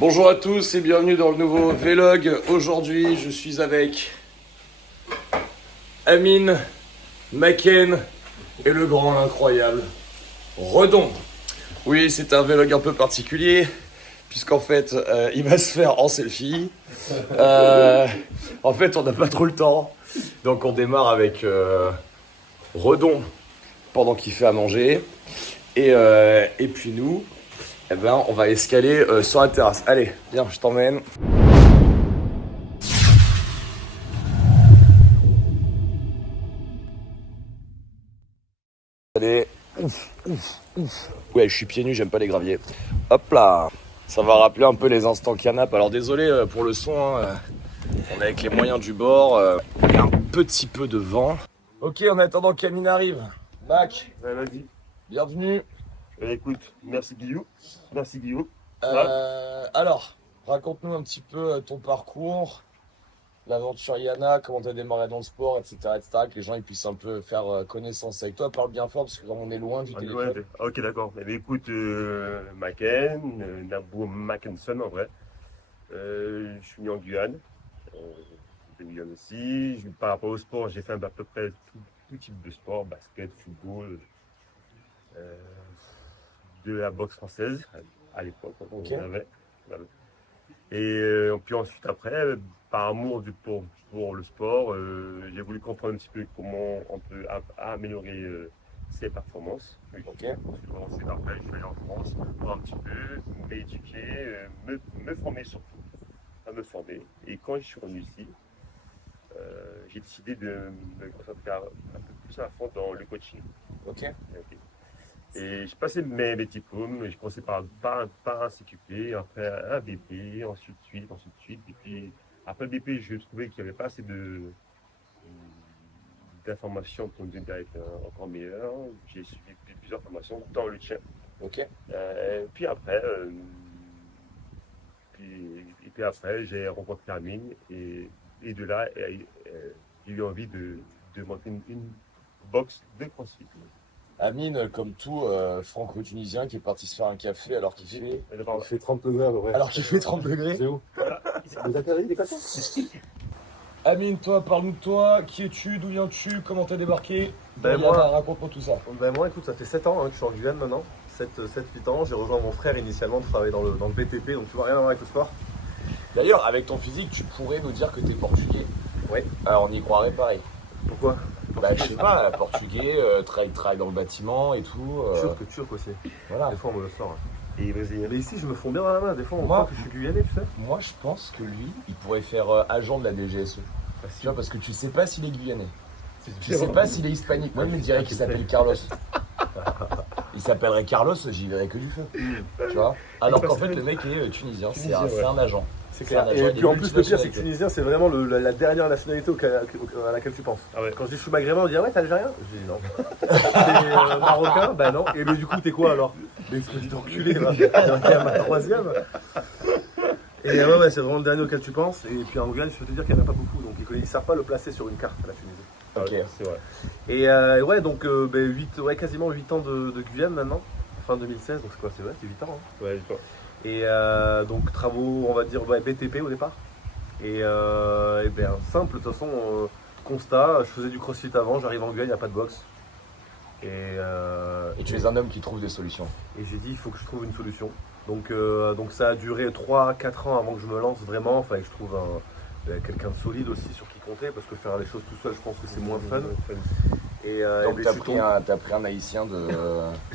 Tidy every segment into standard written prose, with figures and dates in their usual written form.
Bonjour à tous et bienvenue dans le nouveau Vlog. Aujourd'hui, je suis avec Amine, Maken et le grand, l'incroyable Redon. Oui, c'est un Vlog un peu particulier puisqu'en fait, il va se faire en selfie. En fait, on n'a pas trop le temps. Donc on démarre avec Redon pendant qu'il fait à manger. Et puis nous, eh ben, on va escaler sur la terrasse. Allez, viens, je t'emmène. Allez, ouf. Ouais, je suis pieds nus, j'aime pas les graviers. Hop là, ça va rappeler un peu les instants canap. Alors désolé pour le son, hein, on est avec les moyens du bord. Il y a un petit peu de vent. Ok, en attendant qu'Amine arrive. Mac, Ouais, vas-y. bienvenue. Écoute, merci Guillaume. Merci Guillaume. Alors, raconte-nous un petit peu ton parcours, l'aventure Yana, comment tu as démarré dans le sport, etc., que les gens ils puissent un peu faire connaissance avec toi. Parle bien fort parce que on est loin du téléphone. Ok, d'accord. Eh bien, écoute, Maken, Nabou Mackenson en vrai. Je suis né en Guyane. De Guyane aussi. Par rapport au sport, j'ai fait à peu près tout type de sport, basket, football, euh, de la boxe française à l'époque, quand on Ok. en avait. Voilà. Et puis ensuite, après, par amour pour le sport, j'ai voulu comprendre un petit peu comment on peut améliorer ses performances. Ok. Ensuite, après, je suis allé en France pour un petit peu m'éduquer, me former surtout, à me former. Et quand je suis revenu ici, j'ai décidé de me concentrer un peu plus à fond dans le coaching. Ok. Ok. Et j'ai passé mes diplômes, j'ai commencé par un CQP, après un BP, ensuite suite. Et puis après le BP, je trouvais qu'il n'y avait pas assez d'informations pour nous aider à être encore meilleur. J'ai suivi plusieurs formations dans le tien. Ok. Puis après, puis après, j'ai rencontré Amine et de là, j'ai eu envie de monter une box de CrossFit. Amine, comme tout franco-tunisien qui est parti se faire un café alors qu'il fait. Il fait 30 degrés à peu près. Alors qu'il fait 30 degrés. C'est où? Vous atterrez des cotons? Amine, toi, parle-nous de toi. Qui es-tu? D'où viens-tu? Comment t'as débarqué? Ben, Yana, moi- raconte-moi tout ça. Ben moi écoute, ça fait 7 ans que je suis en Guyane maintenant. 7-8 ans. J'ai rejoint mon frère initialement, je travaillais dans le BTP, donc tu vois rien à voir avec le sport. D'ailleurs, avec ton physique, tu pourrais nous dire que t'es portugais. Ouais. Alors, on y croirait pareil. Pourquoi? Bah, je sais pas, portugais, travaille dans le bâtiment et tout. Turc aussi. Voilà. Des fois on me le sort. Et vas-y. Mais ici je me fonds bien dans la main, des fois on Moi- croit que je suis guyanais, tu sais. Moi, je pense que lui, il pourrait faire agent de la DGSE. Tu vois, parce que tu sais pas s'il est guyanais. Tu sais pas s'il est hispanique. Moi, il me dirait qu'il s'appelle Carlos. Il s'appellerait Carlos, j'y verrais que du feu. Tu vois. Alors qu'en fait, le mec est tunisien, c'est un agent. C'est clair. clair. C'est un agent, Et il puis est en plus le pire c'est que multinationalité. tunisien c'est vraiment la dernière nationalité à laquelle tu penses. Ah ouais. Quand je dis je suis maghrébin, on dit ah ouais t'es algérien? Je dis non. T'es marocain? Bah non. Et mais du coup t'es quoi alors? Mais espèce d'enculé, va. Il y a ma troisième. Et ouais, c'est vraiment le dernier auquel tu penses. Et puis en Guyane, je peux te dire qu'il n'y en a pas beaucoup. Donc ils ne savent pas le placer sur une carte, la Tunisie. Ah ouais, Ok. c'est vrai. Et ouais, donc quasiment 8 ans de Guyane maintenant. Fin 2016, donc c'est quoi? C'est vrai, c'est 8 ans. Hein. Ouais, je vois. Et donc travaux, on va dire BTP au départ. Et bien simple, de toute façon, constat, je faisais du crossfit avant, j'arrive en Guyane, il n'y a pas de boxe. Et tu es un homme qui trouve des solutions. Et j'ai dit, il faut que je trouve une solution. Donc ça a duré 3-4 ans avant que je me lance vraiment. Il fallait que je trouve quelqu'un de solide aussi sur qui compter, parce que faire les choses tout seul, je pense que c'est moins fun. Et, Donc, ben, t'as je suis pris un haïtien de.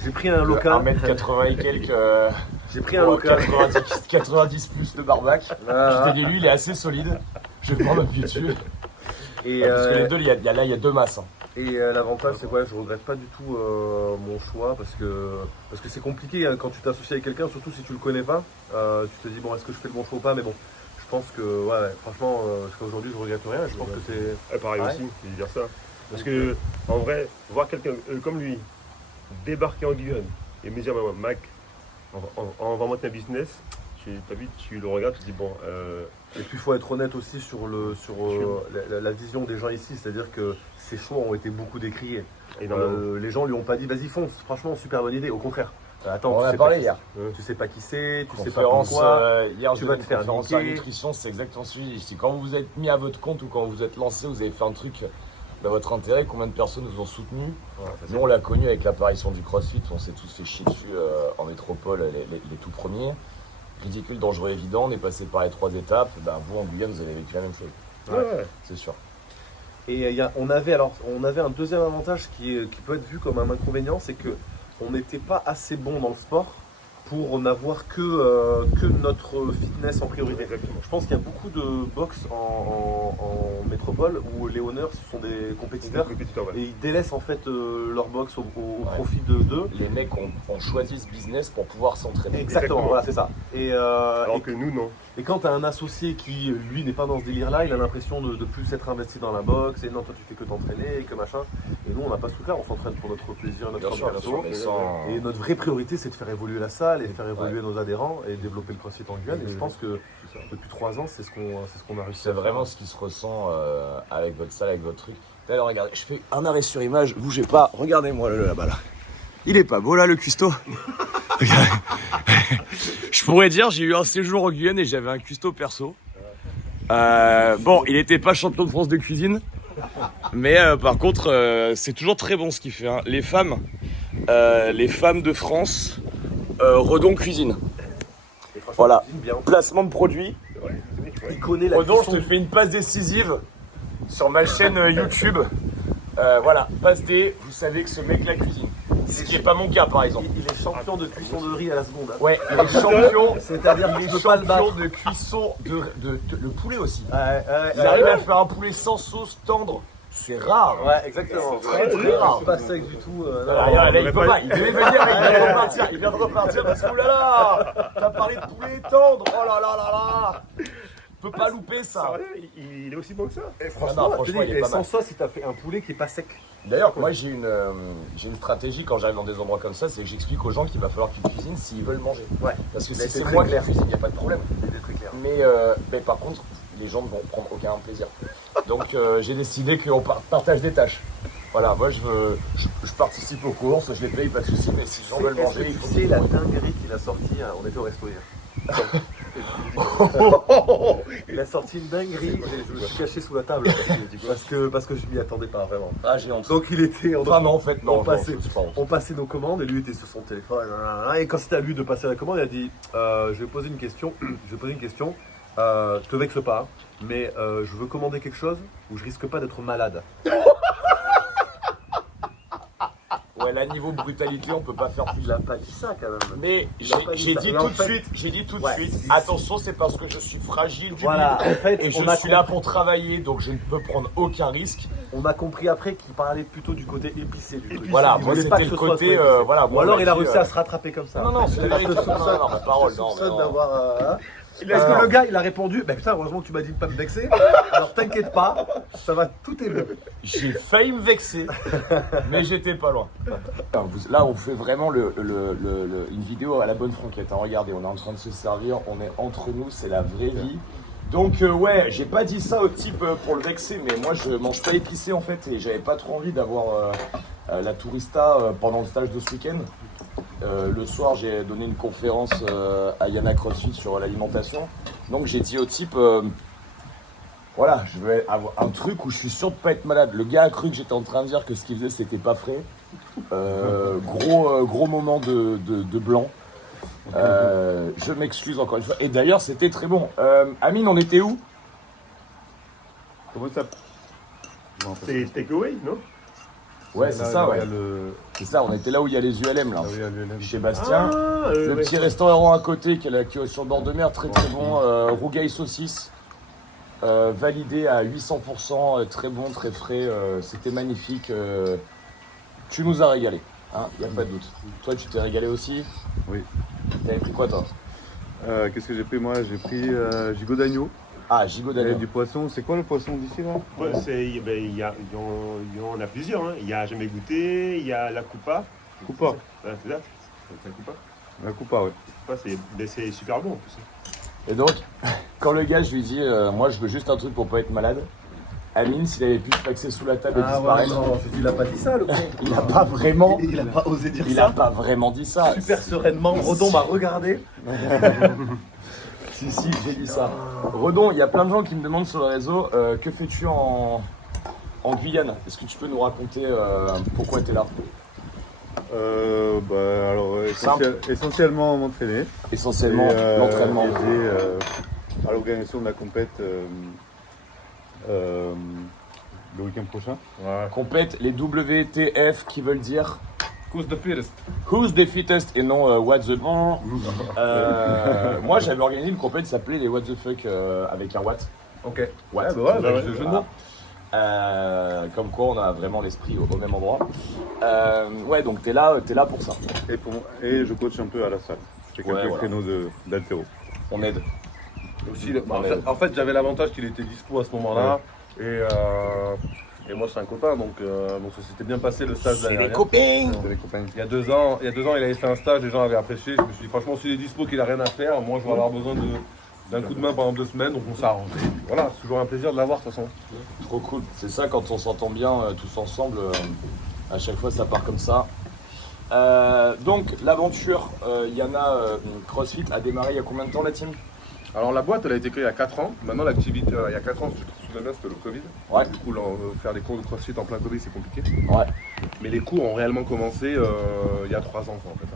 j'ai pris un de local. 1m80 et quelques. J'ai pris un local. 90 plus de barbac. Ah, Je t'ai dit, lui, il est assez solide. Je vais prendre un pied dessus. et Parce que les deux, il y a deux masses. Hein. l'avantage, c'est quoi? Je regrette pas du tout mon choix parce que c'est compliqué hein, quand tu t'associes avec quelqu'un, surtout si tu le connais pas. Tu te dis, bon, est-ce que je fais le bon choix ou pas? Mais bon, je pense que, ouais, franchement, jusqu'à aujourd'hui, je regrette rien. Je pense que c'est. Pareil Ouais. aussi, je vais dire ça. Parce que, en vrai, voir quelqu'un comme lui débarquer en Guyane et me dire, Mac, on va monter un business, t'as vu, tu le regardes, tu te dis, bon, Et puis il faut être honnête aussi sur la vision des gens ici, c'est-à-dire que ces choix ont été beaucoup décriés. énormément. Les gens lui ont pas dit vas-y fonce, franchement super bonne idée, au contraire. Attends, On en tu a sais parlé pas hier. Tu sais pas qui c'est, tu sais pas Conférence, pourquoi. hier, tu je vas donne te une faire conférence sur la niquer. nutrition, c'est exactement celui ici. Quand vous vous êtes mis à votre compte ou quand vous êtes lancé, vous avez fait un truc dans votre intérêt, combien de personnes vous ont soutenu? Ouais, ça, c'est Nous, on l'a connu avec l'apparition du CrossFit, on s'est tous fait chier dessus en métropole, les tout premiers. Ridicule, dangereux, évident, on est passé par les 3 étapes. Ben, vous, en Guyane, vous avez vécu la même chose. Ouais. C'est sûr. Et on avait un deuxième avantage qui peut être vu comme un inconvénient, c'est que on n'était pas assez bon dans le sport pour n'avoir que notre fitness en priorité. Exactement. Je pense qu'il y a beaucoup de box en métropole où les honneurs sont des compétiteurs Compétiteur, ouais. et ils délaissent en fait leur box au Ouais. profit d'eux. Les mecs ont choisi ce business pour pouvoir s'entraîner. Exactement, voilà, c'est ça. Alors que nous, non. Et quand tu as un associé qui, lui, n'est pas dans ce délire-là, il a l'impression de plus être investi dans la boxe, et non, toi, tu fais que t'entraîner, et que machin. Et nous, on n'a pas ce truc-là, on s'entraîne pour notre plaisir, notre Bien sûr, perso. mais sans... Et notre vraie priorité, c'est de faire évoluer la salle, et de faire évoluer nos adhérents, et développer le CrossFit en Guyane. Et je pense que depuis 3 ans, c'est ce qu'on a réussi C'est à faire. vraiment ce qui se ressent avec votre salle, avec votre truc. D'ailleurs, regardez, je fais un arrêt sur image, bougez pas, regardez-moi là-bas là. Il est pas beau là le cuistot. Regardez. Je pourrais dire, j'ai eu un séjour au Guyane et j'avais un cuistot perso. Bon, il était pas champion de France de cuisine, mais par contre, c'est toujours très bon ce qu'il fait. Hein. Les femmes de France, Redon Cuisine. Et franchement, Voilà. il cuisine bien. Placement de produit. Il connaît la Redon, je cuisson. te fais une passe décisive sur ma chaîne YouTube. Voilà, passe D, vous savez que ce mec la cuisine. Ce qui n'est pas mon cas par exemple. Il est champion de cuisson de riz à la seconde. Hein. Ouais, il est champion. C'est-à-dire qu'il Il ne est peut pas le champion battre. de cuisson le poulet aussi. Ouais, Il arrive à faire un poulet sans sauce tendre. C'est rare. Ouais, exactement. Très, très rare. Pas sec du tout. Là, il peut pas. Il devait venir, il vient de repartir. Il vient de repartir parce que oulala, t'as parlé de poulet tendre. Oh là là là là. Peut pas louper ça. Sérieux, il est aussi bon que ça. Et franchement, il est pas sans mal. sauce, il t'a fait un poulet qui est pas sec. D'ailleurs, moi j'ai une stratégie quand j'arrive dans des endroits comme ça, c'est que j'explique aux gens qu'il va falloir qu'ils cuisinent s'ils veulent manger. Ouais. Parce que Mais si c'est c'est très moi qui clair. cuisine, il n'y a pas de problème. C'était très clair. Mais par contre, les gens ne vont prendre aucun plaisir. Donc j'ai décidé qu'on partage des tâches. Voilà, moi je participe aux courses, je les paye, pas de soucis, mais si les gens veulent manger, il faut C'est qu'ils la mangent. dinguerie qu'il a sorti. On était au resto hier. Il a sorti une dinguerie. Je me suis caché sous la table parce que je m'y attendais pas vraiment. Ah, j'ai honte. Donc il était. Enfin, non, en fait, non. on passait, c'est pas honte. on passait nos commandes et lui était sur son téléphone. Et quand c'était à lui de passer la commande, il a dit je vais poser une question. Te vexe pas, mais je veux commander quelque chose où je risque pas d'être malade. Ouais, là, niveau brutalité, on peut pas faire plus. Il a pas dit ça quand même. Mais Il a pas dit j'ai ça. dit Mais tout en de fait- suite, Ouais. attention, c'est parce que je suis fragile du Voilà, libre. en fait, Et je on a suis là pour travailler, donc je ne peux prendre aucun risque. On a compris après qu'il parlait plutôt du côté épicé du truc. Voilà, Il moi, voulait pas c'était que le ce soit côté, trop épicé. voilà, Ou moi, alors on il a dit, réussi à se rattraper comme ça. Non, non, c'est la vérité. Non, non, ma parole, Je non, soupçonne non. d'avoir. Non. Parce que le gars il a répondu, bah putain, heureusement que tu m'as dit de pas me vexer. Alors t'inquiète pas, ça va, tout est bon. J'ai failli me vexer, mais j'étais pas loin. Là, on fait vraiment une vidéo à la bonne franquette. Hein. Regardez, on est en train de se servir, on est entre nous, c'est la vraie vie. Donc ouais, j'ai pas dit ça au type pour le vexer, mais moi je mange pas épicé en fait et j'avais pas trop envie d'avoir la tourista pendant le stage de ce week-end. Le soir, j'ai donné une conférence à Yana CrossFit sur l'alimentation. Donc j'ai dit au type, voilà, je veux avoir un truc où je suis sûr de pas être malade. Le gars a cru que j'étais en train de dire que ce qu'il faisait c'était pas frais. Gros moment de blanc. Je m'excuse encore une fois. Et d'ailleurs, c'était très bon. Amine, on était où? Comment ça? C'est takeaway, non? Ouais, c'est ça, ouais. C'est ça, on était là où il y a les ULM, là. Chez Bastien. Le petit restaurant à côté qui est sur le bord de mer, très très bon. Rougail saucisse. Validé à 800%, très bon, très frais. C'était magnifique. Tu nous as régalé, hein, y a pas de doute. Toi, tu t'es régalé aussi? Oui. T'avais pris quoi, toi? Qu'est-ce que j'ai pris moi? J'ai pris gigot d'agneau Ah, gigot et d'agneau. du poisson. C'est quoi le poisson d'ici là? Ouais, il y en a plusieurs. Hein. Il y a jamais goûté, il y a la coupa. Coupa. Ouais, c'est ça. C'est la coupa. La coupa, ouais. C'est super bon en plus. Et donc, quand le gars, je lui dis, moi, je veux juste un truc pour pas être malade, Amine, s'il avait pu se faxer sous la table et Ah ouais, disparaître. non, il a pas dit ça, le con. Il a pas vraiment. Il a pas osé dire Il ça. a pas vraiment dit ça. Super sereinement, Redon m'a regardé. Si, j'ai dit ça. Redon, il y a plein de gens qui me demandent sur le réseau que fais-tu en Guyane? Est-ce que tu peux nous raconter pourquoi tu es là? Alors, Simple. essentiellement m'entraîner. Essentiellement, Et, l'entraînement. aider à l'organisation de la compète le week-end prochain. Compète les WTF qui veulent dire Who's the fittest? Who's the fittest et non What the bon. Moi j'avais organisé une compète qui s'appelait les What the fuck avec un What. Ok. What. Je Voilà. Comme quoi on a vraiment l'esprit au même endroit. Ouais, donc t'es là pour ça. Et je coach un peu à la salle. Je fais quelques voilà. créneaux d'haltéro. On aide. Aussi, en fait, j'avais l'avantage qu'il était dispo à ce moment-là. Et moi, c'est un copain, donc ça s'était bien passé le stage l'année dernière. copains. C'est les copains. Il y a 2 ans, il avait fait un stage, les gens avaient apprécié. Je me suis dit, franchement, s'il est dispo, qu'il a rien à faire, moi, je vais avoir besoin d'un coup de main pendant 2 semaines, donc on s'est arrangé. Voilà, c'est toujours un plaisir de l'avoir de toute façon. Trop cool. C'est ça quand on s'entend bien tous ensemble. À chaque fois ça part comme ça. Donc l'aventure Yana CrossFit a démarré il y a combien de temps la team? Alors la boîte elle a été créée il y a 4 ans. Maintenant l'activité il y a 4 ans, si tu te souviens bien, c'était le Covid. Ouais. Du coup faire des cours de CrossFit en plein Covid c'est compliqué. Ouais. Mais les cours ont réellement commencé il y a 3 ans quoi, en fait.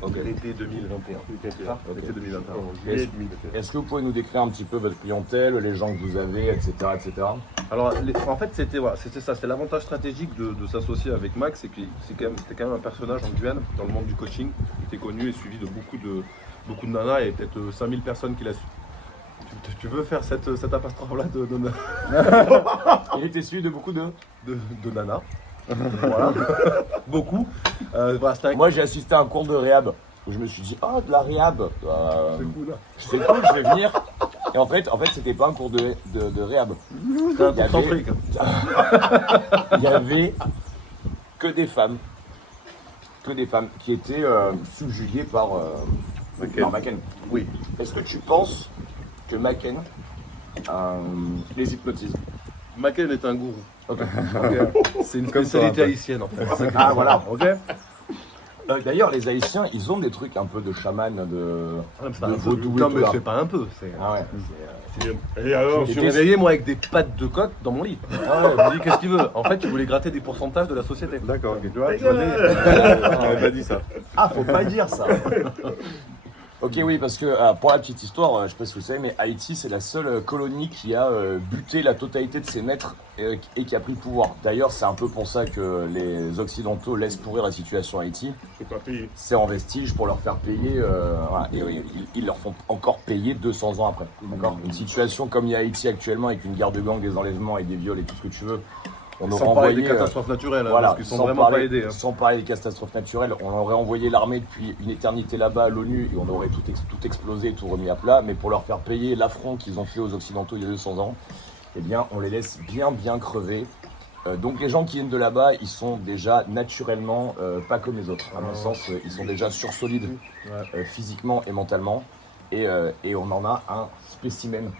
Ok. L'été 2021. L'été 2021. Est-ce est-ce que vous pouvez nous décrire un petit peu votre clientèle, les gens que vous avez, etc. etc. Alors, en fait, c'était ça. C'est l'avantage stratégique de s'associer avec Max, c'est que c'était quand même un personnage en Guyane, dans le monde du coaching, qui était connu et suivi de beaucoup de nanas, et peut-être 5000 personnes qui l'a suivi. Tu veux faire cette apostrophe-là Il était suivi de beaucoup de... de nanas. Voilà. Beaucoup. Voilà, c'était un... Moi j'ai assisté à un cours de réhab où je me suis dit oh de la réhab. C'est cool. C'est cool, je vais venir. Et en fait c'était pas un cours de réhab. Il y avait que des femmes qui étaient subjuguées par Macken. Oui. Est-ce que tu penses que Macken les hypnotise? Macken est un gourou. Ok. C'est une Comme spécialité ça, un peu. haïtienne en fait. Ah voilà. Ok. D'ailleurs les Haïtiens ils ont des trucs un peu de chaman, de vaudou et Non tout mais là. c'est pas un peu. Ah ouais. Et alors Je me suis réveillé moi avec des pattes de coq dans mon lit. Ah ouais, je me dis qu'est-ce qu'il veut? En fait, il voulait gratter des pourcentages de la société. D'accord, ok. Tu vois, on n'avait pas dit ça. Ah, faut pas dire ça. Ok, oui, parce que pour la petite histoire, je sais pas si vous savez, mais Haïti, c'est la seule colonie qui a buté la totalité de ses maîtres et qui a pris le pouvoir. D'ailleurs, c'est un peu pour ça que les Occidentaux laissent pourrir la situation à Haïti. c'est pas payé. C'est en vestige pour leur faire payer, voilà, et ils leur font encore payer 200 ans après. D'accord. Une situation comme il y a à Haïti actuellement, avec une guerre de gang, des enlèvements et des viols et tout ce que tu veux. On aurait Sans parler des envoyé, catastrophes naturelles, hein, voilà, parce qu'ils sont vraiment pas aidés. Hein. sans parler des catastrophes naturelles, on aurait envoyé l'armée depuis une éternité là-bas à l'ONU et on aurait tout explosé, tout remis à plat. Mais pour leur faire payer l'affront qu'ils ont fait aux Occidentaux il y a 200 ans, eh bien, on les laisse bien crever. Donc les gens qui viennent de là-bas, ils sont déjà naturellement pas comme les autres. À mon sens, ils sont déjà sursolides physiquement et mentalement. Et on en a un spécimen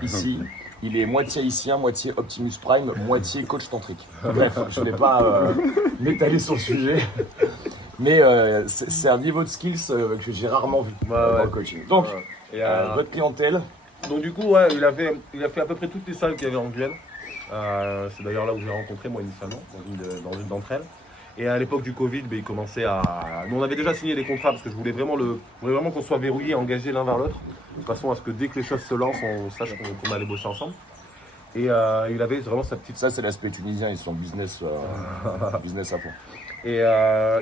ici. Il est moitié haïtien, moitié Optimus Prime, moitié coach tantrique. Bref, je ne vais pas m'étaler sur le sujet. Mais c'est un niveau de skills que j'ai rarement vu dans le coaching. Donc, Et, votre clientèle, donc du coup, ouais, il a fait à peu près toutes les salles qu'il y avait en Guyane. C'est d'ailleurs là où j'ai rencontré moi initialement, dans une d'entre elles. Et à l'époque du Covid, il commençait à... Nous on avait déjà signé les contrats parce que je voulais vraiment qu'on soit verrouillés, engagés l'un vers l'autre. De façon à ce que dès que les choses se lancent, on sache qu'on allait bosser ensemble. Et il avait vraiment sa petite... ça c'est l'aspect tunisien, ils sont business à fond. Et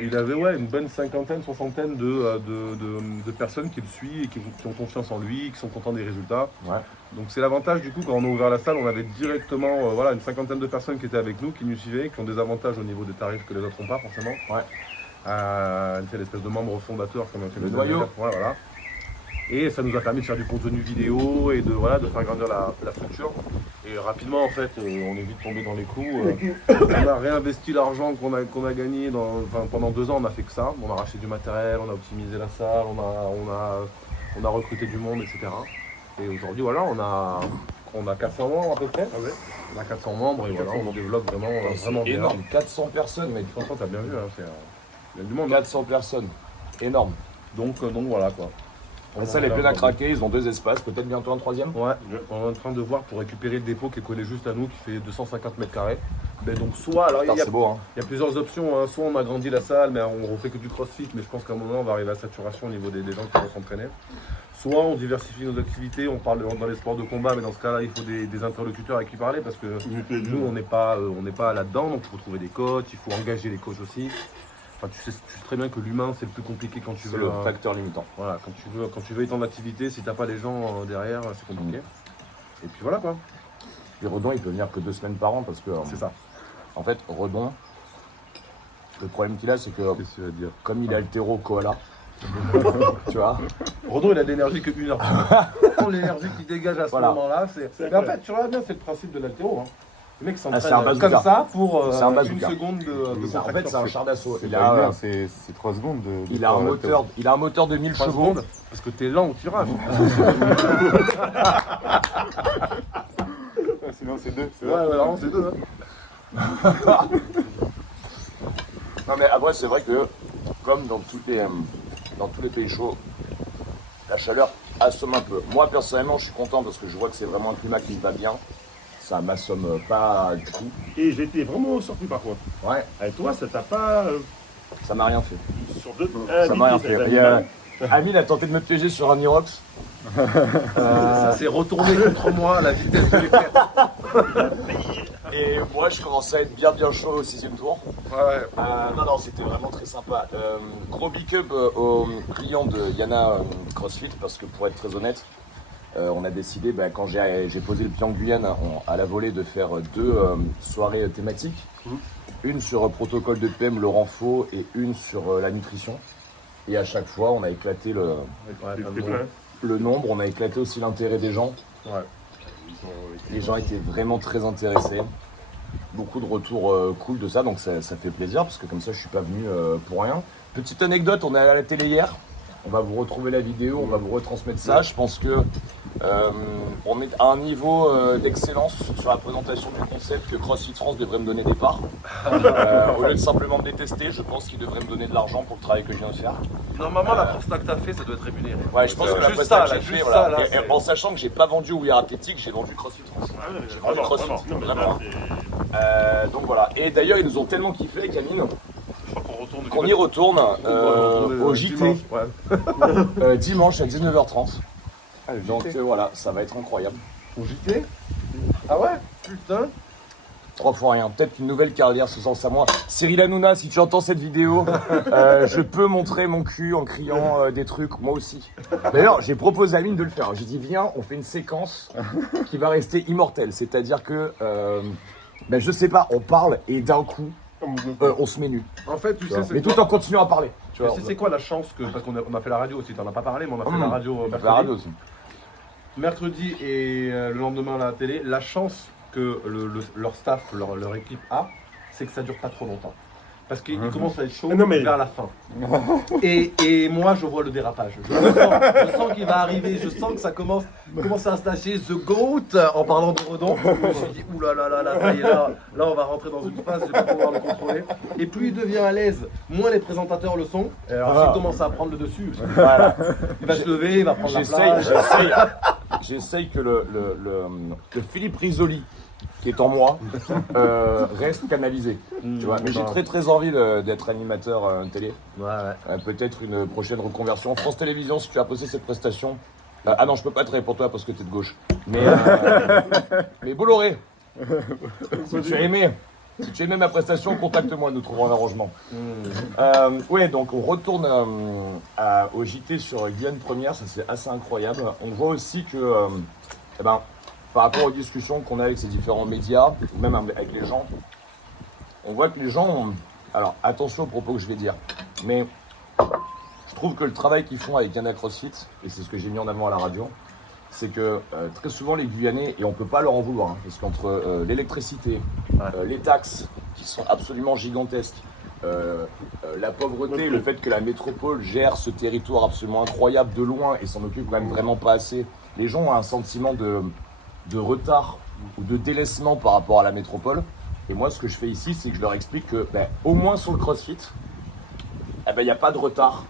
il avait une bonne cinquantaine, soixantaine de personnes qui le suivent et qui ont confiance en lui, qui sont contents des résultats. Ouais. Donc c'est l'avantage du coup quand on a ouvert la salle, on avait directement une cinquantaine de personnes qui étaient avec nous, qui nous suivaient, qui ont des avantages au niveau des tarifs que les autres n'ont pas forcément. Ouais. C'est l'espèce de membre fondateur comme on fait Le noyau. Ouais, voilà. Et ça nous a permis de faire du contenu vidéo et de faire grandir la structure. Et rapidement, en fait, on est vite tombé dans les clous. On a réinvesti l'argent qu'on a gagné pendant 2 ans. On a fait que ça. On a racheté du matériel, on a optimisé la salle, on a recruté du monde, etc. Et aujourd'hui, voilà, On a 400 membres à peu près. Ah ouais. On a 400 membres et voilà, on développe vraiment, vraiment C'est bien. énorme, 400 personnes, mec. Franchement, t'as bien vu, hein, il y a du monde. 400 personnes, énorme. Donc voilà quoi. La salle est pleine à craquer, ils ont 2 espaces, peut-être bientôt un 3e. Ouais, on est en train de voir pour récupérer le dépôt qui est collé juste à nous, qui fait 250 mètres carrés. Ben donc soit, alors Putain, c'est beau, hein. il y a plusieurs options, hein. Soit on agrandit la salle, mais on refait que du crossfit, mais je pense qu'à un moment on va arriver à saturation au niveau des gens qui vont s'entraîner. Soit on diversifie nos activités, on parle dans les sports de combat, mais dans ce cas-là il faut des interlocuteurs avec qui parler parce que nous on n'est pas là-dedans, donc il faut trouver des coachs, il faut engager les coachs aussi. Enfin, tu sais très bien que l'humain c'est le plus compliqué quand tu C'est veux. le facteur limitant. Voilà, quand tu veux étendre l'activité, si t'as pas les gens derrière, c'est compliqué. Et puis voilà quoi. Puis Redon, il peut venir que 2 semaines par an parce que, C'est ça. en fait, Redon, le problème qu'il a, c'est que Qu'est-ce que tu vas dire? comme il est altéro koala, tu vois, Rodon, il a de l'énergie que 1 heure. L'énergie qu'il dégage à ce Voilà. moment-là, c'est. Mais en fait, tu vois bien, c'est le principe de l'altéro. Hein. Le mec c'est un s'entraîne bazooka. comme ça pour C'est un 1 bazooka. seconde de en fait, contraction. c'est un char d'assaut. C'est Il pas une a, heure, c'est 3 secondes. il a un moteur de 1000 3 chevaux. secondes, parce que t'es lent au tirage. Sinon, c'est 2. Ouais, vraiment, c'est deux. Hein. Non mais après c'est vrai que comme dans tous les pays chauds, la chaleur assomme un peu. Moi personnellement je suis content parce que je vois que c'est vraiment un climat qui me va bien. Ça m'assomme pas du tout. Et j'étais vraiment surpris par contre. Ouais, Et toi, ça t'a pas. ça m'a rien fait. Sur deux. Ça m'a rien fait. Amine a tenté de me piéger sur un Irox. Ça s'est retourné contre moi à la vitesse de l'éclair. Et moi je commençais à être bien chaud au 6e tour. Ouais. Non, c'était vraiment très sympa. Gros big up aux clients de Yana CrossFit parce que pour être très honnête, on a décidé quand j'ai posé le pied en Guyane à la volée de faire 2 soirées thématiques. Une sur protocole de PM, le renfort, et une sur la nutrition. Et à chaque fois, on a éclaté le nombre, on a éclaté aussi l'intérêt des gens. Ouais. Les gens étaient vraiment très intéressés. Beaucoup de retours cool de ça, donc ça fait plaisir parce que comme ça je suis pas venu pour rien. Petite anecdote, on est allé à la télé hier. On va vous retrouver la vidéo, on va vous retransmettre ça. Je pense que on est à un niveau d'excellence sur la présentation du concept que CrossFit France devrait me donner des parts. Au lieu de simplement me détester, je pense qu'il devrait me donner de l'argent pour le travail que je viens de faire. Normalement, la presta que t'as fait, ça doit être rémunéré. Ouais, je pense que la juste prestation ça, que là, j'ai juste fait, ça, voilà. là, Et c'est- en sachant que j'ai pas vendu We Are Athletic, j'ai vendu CrossFit France. J'ai vendu CrossFit, Non, mais là, vraiment. Donc voilà. Et d'ailleurs, ils nous ont tellement kiffé avec Amine Je crois qu'on retourne. qu'on y retourne au JT Dimanche, ouais. dimanche à 19h30. Ah, le Donc JT. voilà, ça va être incroyable. Au JT. Ah ouais. Putain. 3 fois rien. Peut-être une nouvelle carrière se sens à moi. Cyril Hanouna, si tu entends cette vidéo, je peux montrer mon cul en criant des trucs, moi aussi. D'ailleurs, j'ai proposé à Amine de le faire. J'ai dit, viens, on fait une séquence qui va rester immortelle. C'est-à-dire que, je sais pas, on parle et d'un coup, on se met nu. En fait, tu sais, Mais tout en continuant à parler. Tu vois, Tu sais, c'est quoi la chance que. Parce qu'on a fait la radio aussi, t'en as pas parlé, mais on a fait la radio on fait mercredi. la radio aussi. Mercredi et le lendemain à la télé, la chance que leur staff, leur équipe a, c'est que ça dure pas trop longtemps. Parce qu'il commence à être chaud Non, mais- vers la fin. Et moi, je vois le dérapage. Je sens qu'il va arriver, je sens que ça commence à se lâcher. The GOAT, en parlant de Redon. Je me suis dit, oulala, ça y est, là, on va rentrer dans une phase, je vais pas pouvoir le contrôler. Et plus il devient à l'aise, moins les présentateurs le sont. Et alors, s'il commence à prendre le dessus, Voilà. il va se lever, il va prendre la J'essaye, place. j'essaye que le Philippe Risoli qui est en moi reste canalisé. Tu vois. Mais j'ai très envie d'être animateur télé. Ouais. Peut-être une prochaine reconversion. France Télévisions, si tu as posé cette prestation. Ah non, je peux pas te répondre pour toi parce que tu es de gauche. Mais Bolloré, si tu as aimé ma prestation, contacte-moi, nous trouverons un arrangement. Ouais, donc on retourne au JT sur Guyane Première, ça c'est assez incroyable. On voit aussi que, par rapport aux discussions qu'on a avec ces différents médias, ou même avec les gens, on voit que les gens ont... Alors attention aux propos que je vais dire, mais je trouve que le travail qu'ils font avec Yana CrossFit, et c'est ce que j'ai mis en avant à la radio, c'est que très souvent les Guyanais, et on peut pas leur en vouloir, parce qu'entre l'électricité, les taxes qui sont absolument gigantesques, la pauvreté, le fait que la métropole gère ce territoire absolument incroyable de loin et s'en occupe quand même vraiment pas assez, les gens ont un sentiment de retard ou de délaissement par rapport à la métropole. Et moi, ce que je fais ici, c'est que je leur explique que, au moins sur le CrossFit, il n'y a pas de retard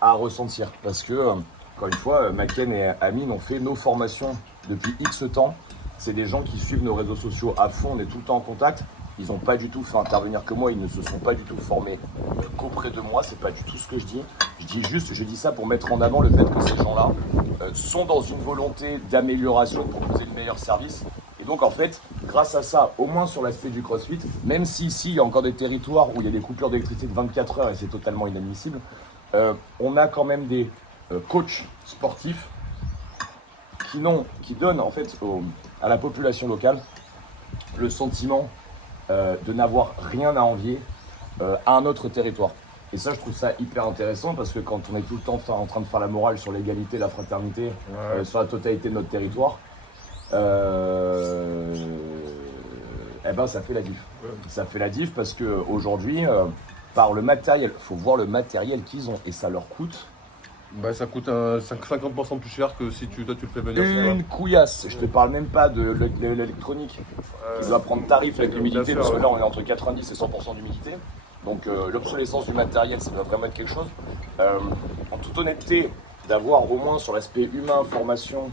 à ressentir. Parce que, encore une fois, Maken et Amine ont fait nos formations depuis X temps. C'est des gens qui suivent nos réseaux sociaux à fond, on est tout le temps en contact. Ils n'ont pas du tout fait intervenir que moi, ils ne se sont pas du tout formés qu'auprès de moi, c'est pas du tout ce que je dis. Je dis ça pour mettre en avant le fait que ces gens-là sont dans une volonté d'amélioration, de proposer le meilleur service. Et donc en fait, grâce à ça, au moins sur l'aspect du CrossFit, même si ici il y a encore des territoires où il y a des coupures d'électricité de 24 heures et c'est totalement inadmissible, on a quand même des coachs sportifs qui donnent en fait à la population locale le sentiment de n'avoir rien à envier à un autre territoire. Et ça, je trouve ça hyper intéressant parce que quand on est tout le temps en train de faire la morale sur l'égalité, la fraternité, sur la totalité de notre territoire, ça fait la diff. Ça fait la diff parce qu'aujourd'hui, par le matériel, il faut voir le matériel qu'ils ont et ça leur coûte. Ça coûte 50% plus cher que si toi tu le fais venir. Une couillasse. Je te parle même pas de l'électronique qui doit prendre tarif avec l'humidité parce que là on est entre 90 et 100% d'humidité. Donc l'obsolescence du matériel, ça doit vraiment être quelque chose. En toute honnêteté, d'avoir au moins sur l'aspect humain, formation,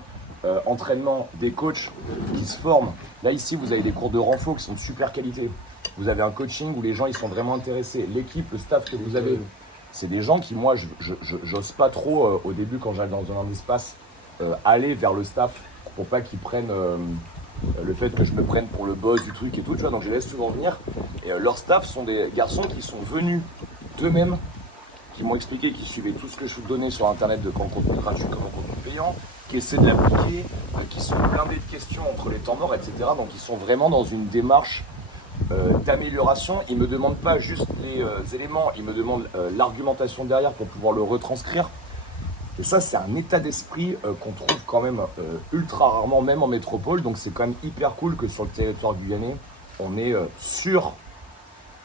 entraînement, des coachs qui se forment. Là ici, vous avez des cours de renfort qui sont de super qualité. Vous avez un coaching où les gens ils sont vraiment intéressés. L'équipe, le staff que vous avez, c'est des gens qui, moi, j'ose pas trop au début quand j'arrive dans un espace aller vers le staff pour pas qu'ils prennent le fait que je me prenne pour le boss du truc et tout, tu vois, donc je les laisse souvent venir. Et leur staff sont des garçons qui sont venus d'eux-mêmes, qui m'ont expliqué qu'ils suivaient tout ce que je donnais sur internet de contenu gratuit comme en contenu payant, qui essaient de l'appliquer, qui sont blindés de questions entre les temps morts, etc. Donc ils sont vraiment dans une démarche d'amélioration. Ils ne me demandent pas juste les éléments, ils me demandent l'argumentation derrière pour pouvoir le retranscrire. Et ça, c'est un état d'esprit qu'on trouve quand même ultra rarement, même en métropole. Donc c'est quand même hyper cool que sur le territoire guyanais, on est sur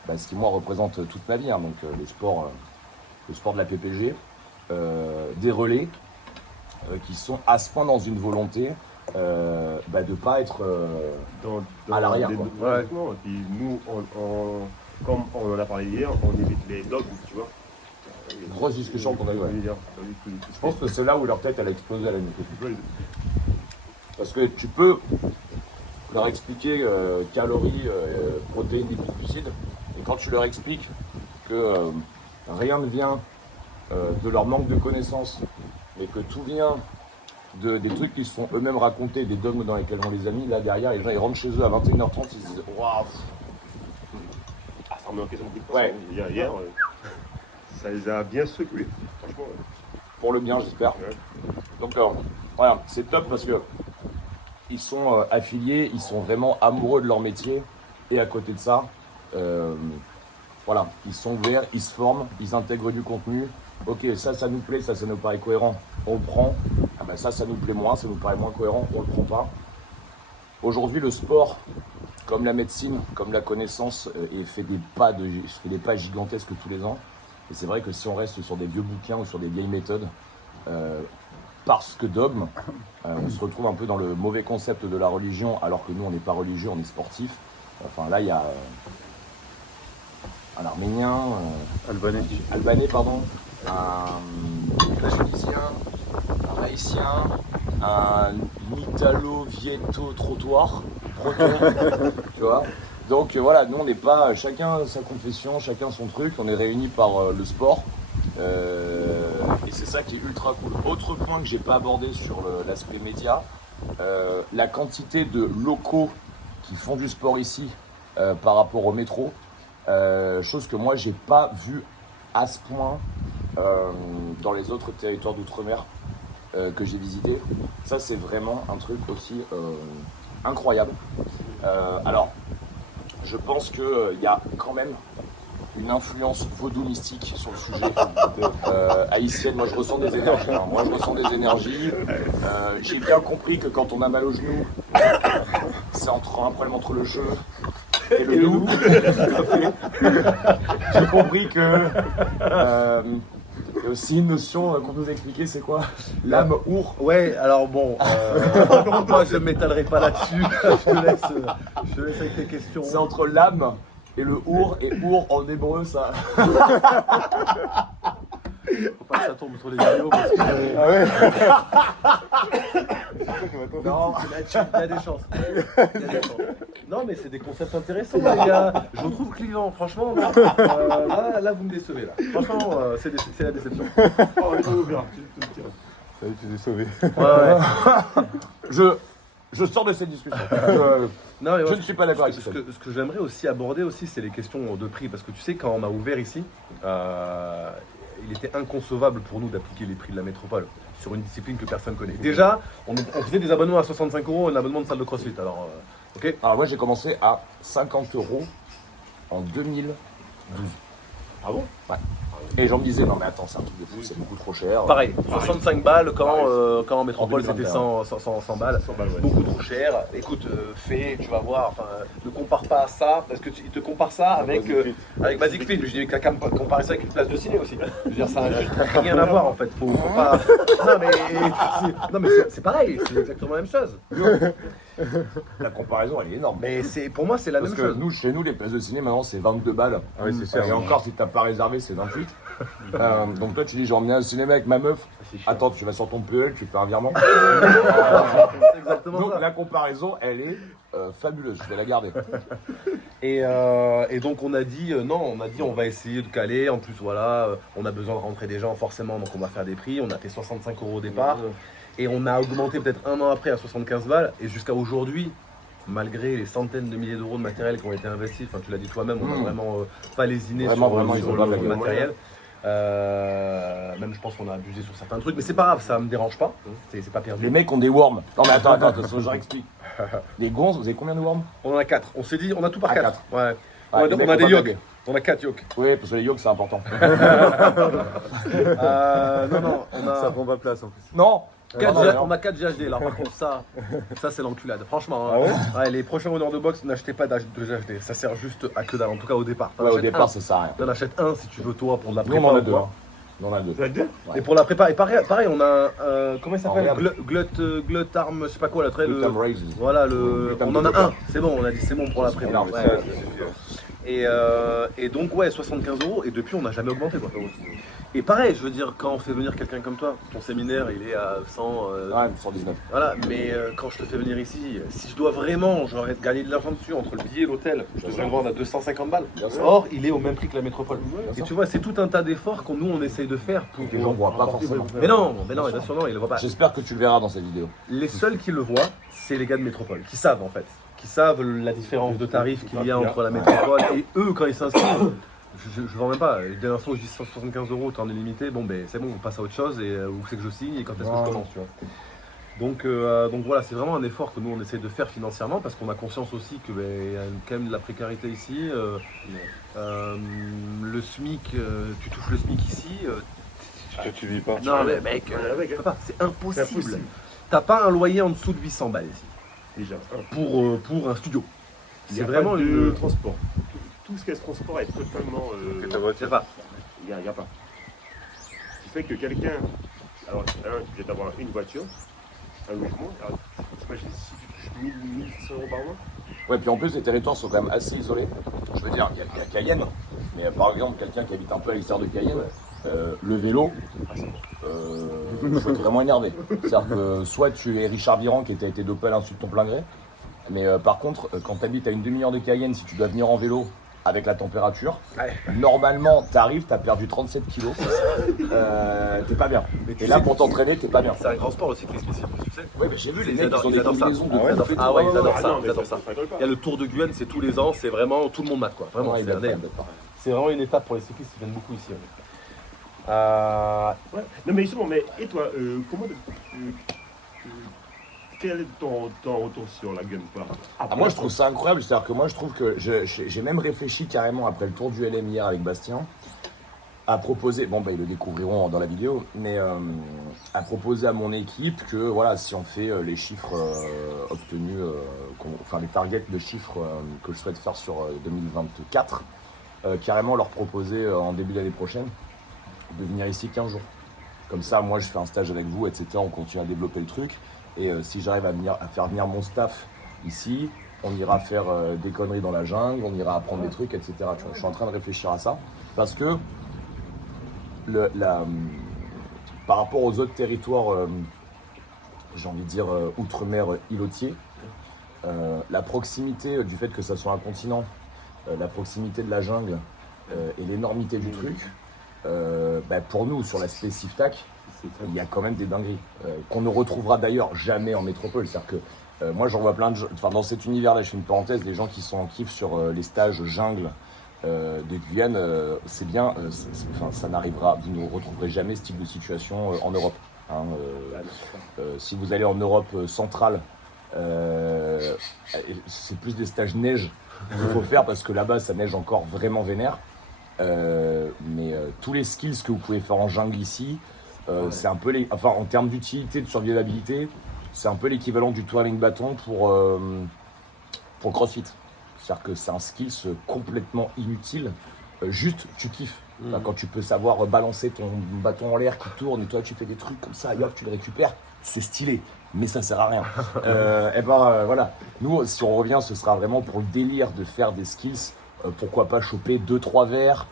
ce qui moi représente toute ma vie, hein, donc le sport de la PPG, des relais qui sont à ce point dans une volonté de ne pas être à l'arrière. Et puis nous, comme on en a parlé hier, on évite les dogmes, tu vois. Grosse discussion qu'on a eue. Je pense que c'est là où leur tête elle a explosé à la nuit. Parce que tu peux leur expliquer calories, protéines, glucides, et quand tu leur expliques que rien ne vient de leur manque de connaissances, mais que tout vient des trucs qui se font eux-mêmes raconter, des dogmes dans lesquels on les a mis, là derrière, les gens ils rentrent chez eux à 21h30, ils se disent waouh. Ça remet en question beaucoup. Ouais. Hier, ça les a bien secoués, franchement. Pour le bien, j'espère. Ouais. Donc voilà, c'est top parce que ils sont affiliés, ils sont vraiment amoureux de leur métier et à côté de ça, voilà, ils sont ouverts, ils se forment, ils intègrent du contenu. Ok, ça nous plaît, ça nous paraît cohérent, on le prend. Ça nous plaît moins, ça nous paraît moins cohérent, on le prend pas. Aujourd'hui, le sport, comme la médecine, comme la connaissance, fait des pas gigantesques tous les ans. Et c'est vrai que si on reste sur des vieux bouquins ou sur des vieilles méthodes, parce que dogme, on se retrouve un peu dans le mauvais concept de la religion, alors que nous, on n'est pas religieux, on est sportif. Enfin, là, il y a un Arménien, Albanais, pardon, un Tunisien, un Haïtien, un Italo-Vieto-Trottoir, breton, tu vois. Donc voilà, nous on n'est pas, chacun sa confession, chacun son truc, on est réunis par le sport. Et c'est ça qui est ultra cool. Autre point que j'ai pas abordé sur l'aspect média, la quantité de locaux qui font du sport ici par rapport au métro, chose que moi j'ai pas vu à ce point dans les autres territoires d'outre-mer que j'ai visités. Ça c'est vraiment un truc aussi incroyable. Alors je pense qu'il y a quand même une influence vaudou mystique sur le sujet haïtienne. Moi je ressens des énergies. J'ai bien compris que quand on a mal au genou, c'est un problème entre le jeu et le loup. J'ai compris que Il y a aussi une notion qu'on nous a expliqué, c'est quoi? L'âme our. Ouais, alors bon, moi je ne m'étalerai pas là-dessus. Je te laisse avec tes questions. C'est entre l'âme et le our, et our en hébreu, ça. Faut pas que ça tombe sur les vidéos parce que. Ah ouais. Non. Il y a des chances. Il y a des chances. Non, mais c'est des concepts intéressants, les gars. Je vous trouve clivant, franchement. Là, vous me décevez. Là. Franchement, c'est la déception. Oh, on verra. Ça y est, tu t'es sauvé. Ouais. Je sors de cette discussion. Non, mais Je ouais, ne suis pas d'accord avec ce ça. que j'aimerais aussi aborder aussi, c'est les questions de prix. Parce que tu sais, quand on a ouvert ici, il était inconcevable pour nous d'appliquer les prix de la métropole sur une discipline que personne connaît. Déjà, on faisait des abonnements à 65 € un abonnement de salle de crossfit. Alors, ok. Alors moi j'ai commencé à 50 € en 2012. Ah bon? Ouais. Et les gens me disaient non mais attends c'est un truc de fou, c'est beaucoup trop cher. Pareil, 65 balles quand en métropole En c'était 2021. 100 balles. 100 balles, ouais. Beaucoup trop cher. Écoute, fais, tu vas voir. Enfin, ne compare pas ça parce que il te compare ça avec Basic Fit. Je dis qu'à comparer ça avec une place de ciné aussi. Je veux dire, ça n'a juste rien à voir en fait. Faut pas. Non mais c'est pareil, c'est exactement la même chose. La comparaison elle est énorme. Mais pour moi c'est la Parce même que chose. nous, chez nous, les places de ciné maintenant c'est 22 balles. Ah oui, c'est cher. Et encore si t'as pas réservé c'est 28. Donc toi tu dis j'ai emmené un cinéma avec ma meuf. Attends, tu vas sur ton PL, tu fais un virement. C'est exactement Donc ça. la comparaison elle est fabuleuse, je vais la garder. Et donc on a dit on va essayer de caler. En plus voilà, on a besoin de rentrer des gens forcément, donc on va faire des prix. On a fait 65 € au départ et on a augmenté peut-être un an après à 75 balles et jusqu'à aujourd'hui. Malgré les centaines de milliers d'euros de matériel qui ont été investis, enfin tu l'as dit toi-même, on a vraiment pas lésiné Vraiment, sur ils ont le pas fait le matériel. Même je pense qu'on a abusé sur certains trucs, mais c'est pas grave, ça me dérange pas, c'est pas perdu. Les mecs ont des worms. Non mais attends, je réexplique. Les gonzes, vous avez combien de worms? On en a 4, on s'est dit, on a tout par Ah, 4. quatre. Ouais. Ouais, les on mecs a ont des pas yolks, blagué. on a 4 yolks. Oui, parce que les yolks c'est important. Non, on a. Ça prend pas place en plus. Non. 4 Non, non, non. on a 4 GHD, alors par contre ça c'est l'enculade, franchement. Ah ouais Ouais, les prochains honneurs de boxe, n'achetez pas de GHD, ça sert juste à que dalle, en tout cas au départ. T'en Ouais, au achètes départ un. ça sert à rien. T'en achètes un si tu veux toi pour de la Nous prépa. on en a ou deux. quoi. Hein. Nous on en a deux. Vous êtes deux? Ouais. Et pour la prépa, et pareil on a un, comment il s'appelle, Regarde. Glut Arm, je sais pas quoi, là, très le... Glutam Raises. Voilà, Glutam on en a Développeur. un, c'est bon, on a dit c'est bon pour la prépa. énorme, Ouais. Et donc ouais, 75 € et depuis on n'a jamais augmenté quoi. Et pareil, je veux dire, quand on fait venir quelqu'un comme toi, ton séminaire il est à 100, Ouais, 119. voilà, mais quand je te fais venir ici, si je dois vraiment gagner de l'argent dessus entre le billet et l'hôtel, je devrais le vendre à 250 balles. Bien sûr. Or, il est au même prix que la métropole. Et sûr. tu vois, c'est tout un tas d'efforts que nous on essaye de faire pour. Les gens voient pas forcément. Mais non, bien sûr, non, ils le voient pas. J'espère que tu le verras dans cette vidéo. Les seuls qui le voient, c'est les gars de métropole, qui savent en fait, qui savent la différence de tarif qu'il y a entre la métropole et eux quand ils s'inscrivent. Je vends même pas. Dès l'instant où je dis 175 € temps illimité, bon ben c'est bon, on passe à autre chose et où c'est que je signe et quand est-ce que je commence, tu vois. Donc voilà, c'est vraiment un effort que nous on essaie de faire financièrement parce qu'on a conscience aussi que y a quand même de la précarité ici. Le SMIC, tu touches le SMIC ici. Tu vis pas. Non mais mec, tu peux pas, c'est impossible. T'as pas un loyer en dessous de 800 balles ici Déjà. pour un studio. Il y C'est a vraiment pas de une. transport. Tout ce qui est transport est totalement. Que ta voiture. C'est pas. Il n'y a pas. Ce qui fait que quelqu'un. Alors, tu viens d'avoir une voiture, un logement. Alors, t'imagines si tu touches 1100 € par mois. Ouais, puis en plus, les territoires sont quand même assez isolés. Je veux dire, il y a Cayenne, mais par exemple, quelqu'un qui habite un peu à l'extérieur de Cayenne, le vélo, faut être vraiment énervé. C'est-à-dire que soit tu es Richard Viran qui t'a été dopé à l'insu de ton plein gré, mais par contre, quand tu habites à une demi-heure de Cayenne, si tu dois venir en vélo avec la température, normalement, t'arrives, t'as perdu 37 kilos, t'es pas bien. Et là, pour t'entraîner, t'es pas bien. C'est un grand sport aussi, cyclisme ici, tu sais. Ouais, mais j'ai vu les Ils mecs, adorent- ils ont ils des adorent ça. combinaisons de Ah ouais, ouf et tout. ah ouais, ils adorent Ah ça, non, mais ils adorent ça. rigole pas. Il y a le Tour de Guyane, c'est tous les ans, c'est vraiment tout le monde mate quoi. Vraiment, Ouais, c'est un délire. d'accord. C'est vraiment une étape pour les cyclistes qui viennent beaucoup ici. Ouais. Non, mais justement, mais et toi, comment. Quel est ton retour sur la gun par Ah, moi je trouve ça incroyable, c'est-à-dire que moi je trouve que j'ai même réfléchi carrément après le tour du LM hier avec Bastien à proposer, bon bah ils le découvriront dans la vidéo, mais à proposer à mon équipe que voilà, si on fait les chiffres obtenus, enfin les targets de chiffres que je souhaite faire sur 2024, carrément leur proposer en début d'année prochaine de venir ici 15 jours. Comme ça, moi, je fais un stage avec vous, etc. On continue à développer le truc. Et si j'arrive à faire venir mon staff ici, on ira faire des conneries dans la jungle, on ira apprendre des trucs, etc. Tu vois, je suis en train de réfléchir à ça. Parce que par rapport aux autres territoires, j'ai envie de dire outre-mer îlotier, la proximité du fait que ça soit un continent, la proximité de la jungle et l'énormité du truc, pour nous, sur l'aspect SIFTAC, il y a quand même des dingueries qu'on ne retrouvera d'ailleurs jamais en métropole. C'est-à-dire que moi, j'en vois plein de gens, enfin, dans cet univers-là, je fais une parenthèse, les gens qui sont en kiff sur les stages jungle de Guyane, c'est bien, ça n'arrivera, vous ne retrouverez jamais ce type de situation en Europe. Hein, si vous allez en Europe centrale, c'est plus des stages neige qu'il faut faire parce que là-bas ça neige encore vraiment vénère. Mais tous les skills que vous pouvez faire en jungle ici, c'est un peu en termes d'utilité, de survivabilité, c'est un peu l'équivalent du twirling bâton pour CrossFit. C'est-à-dire que c'est un skills complètement inutile, juste tu kiffes. Quand tu peux savoir balancer ton bâton en l'air qui tourne et toi tu fais des trucs comme ça et hop tu le récupères, c'est stylé, mais ça sert à rien. Voilà, nous si on revient ce sera vraiment pour le délire de faire des skills, pourquoi pas choper 2-3 verres,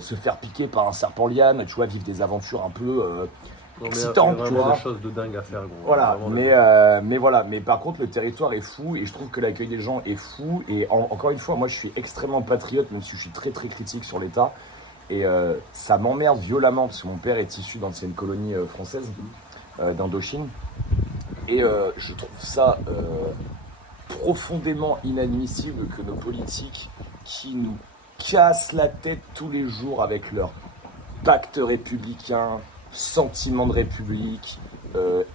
se faire piquer par un serpent liane, tu vois, vivre des aventures un peu excitantes, tu vois. Des choses de dingue à faire, gros. Voilà, mais par contre le territoire est fou et je trouve que l'accueil des gens est fou et encore une fois, moi je suis extrêmement patriote même si je suis très très critique sur l'État. Et ça m'emmerde violemment parce que mon père est issu d'anciennes colonies françaises d'Indochine. Et je trouve ça profondément inadmissible que nos politiques qui nous cassent la tête tous les jours avec leur pacte républicain, sentiment de république,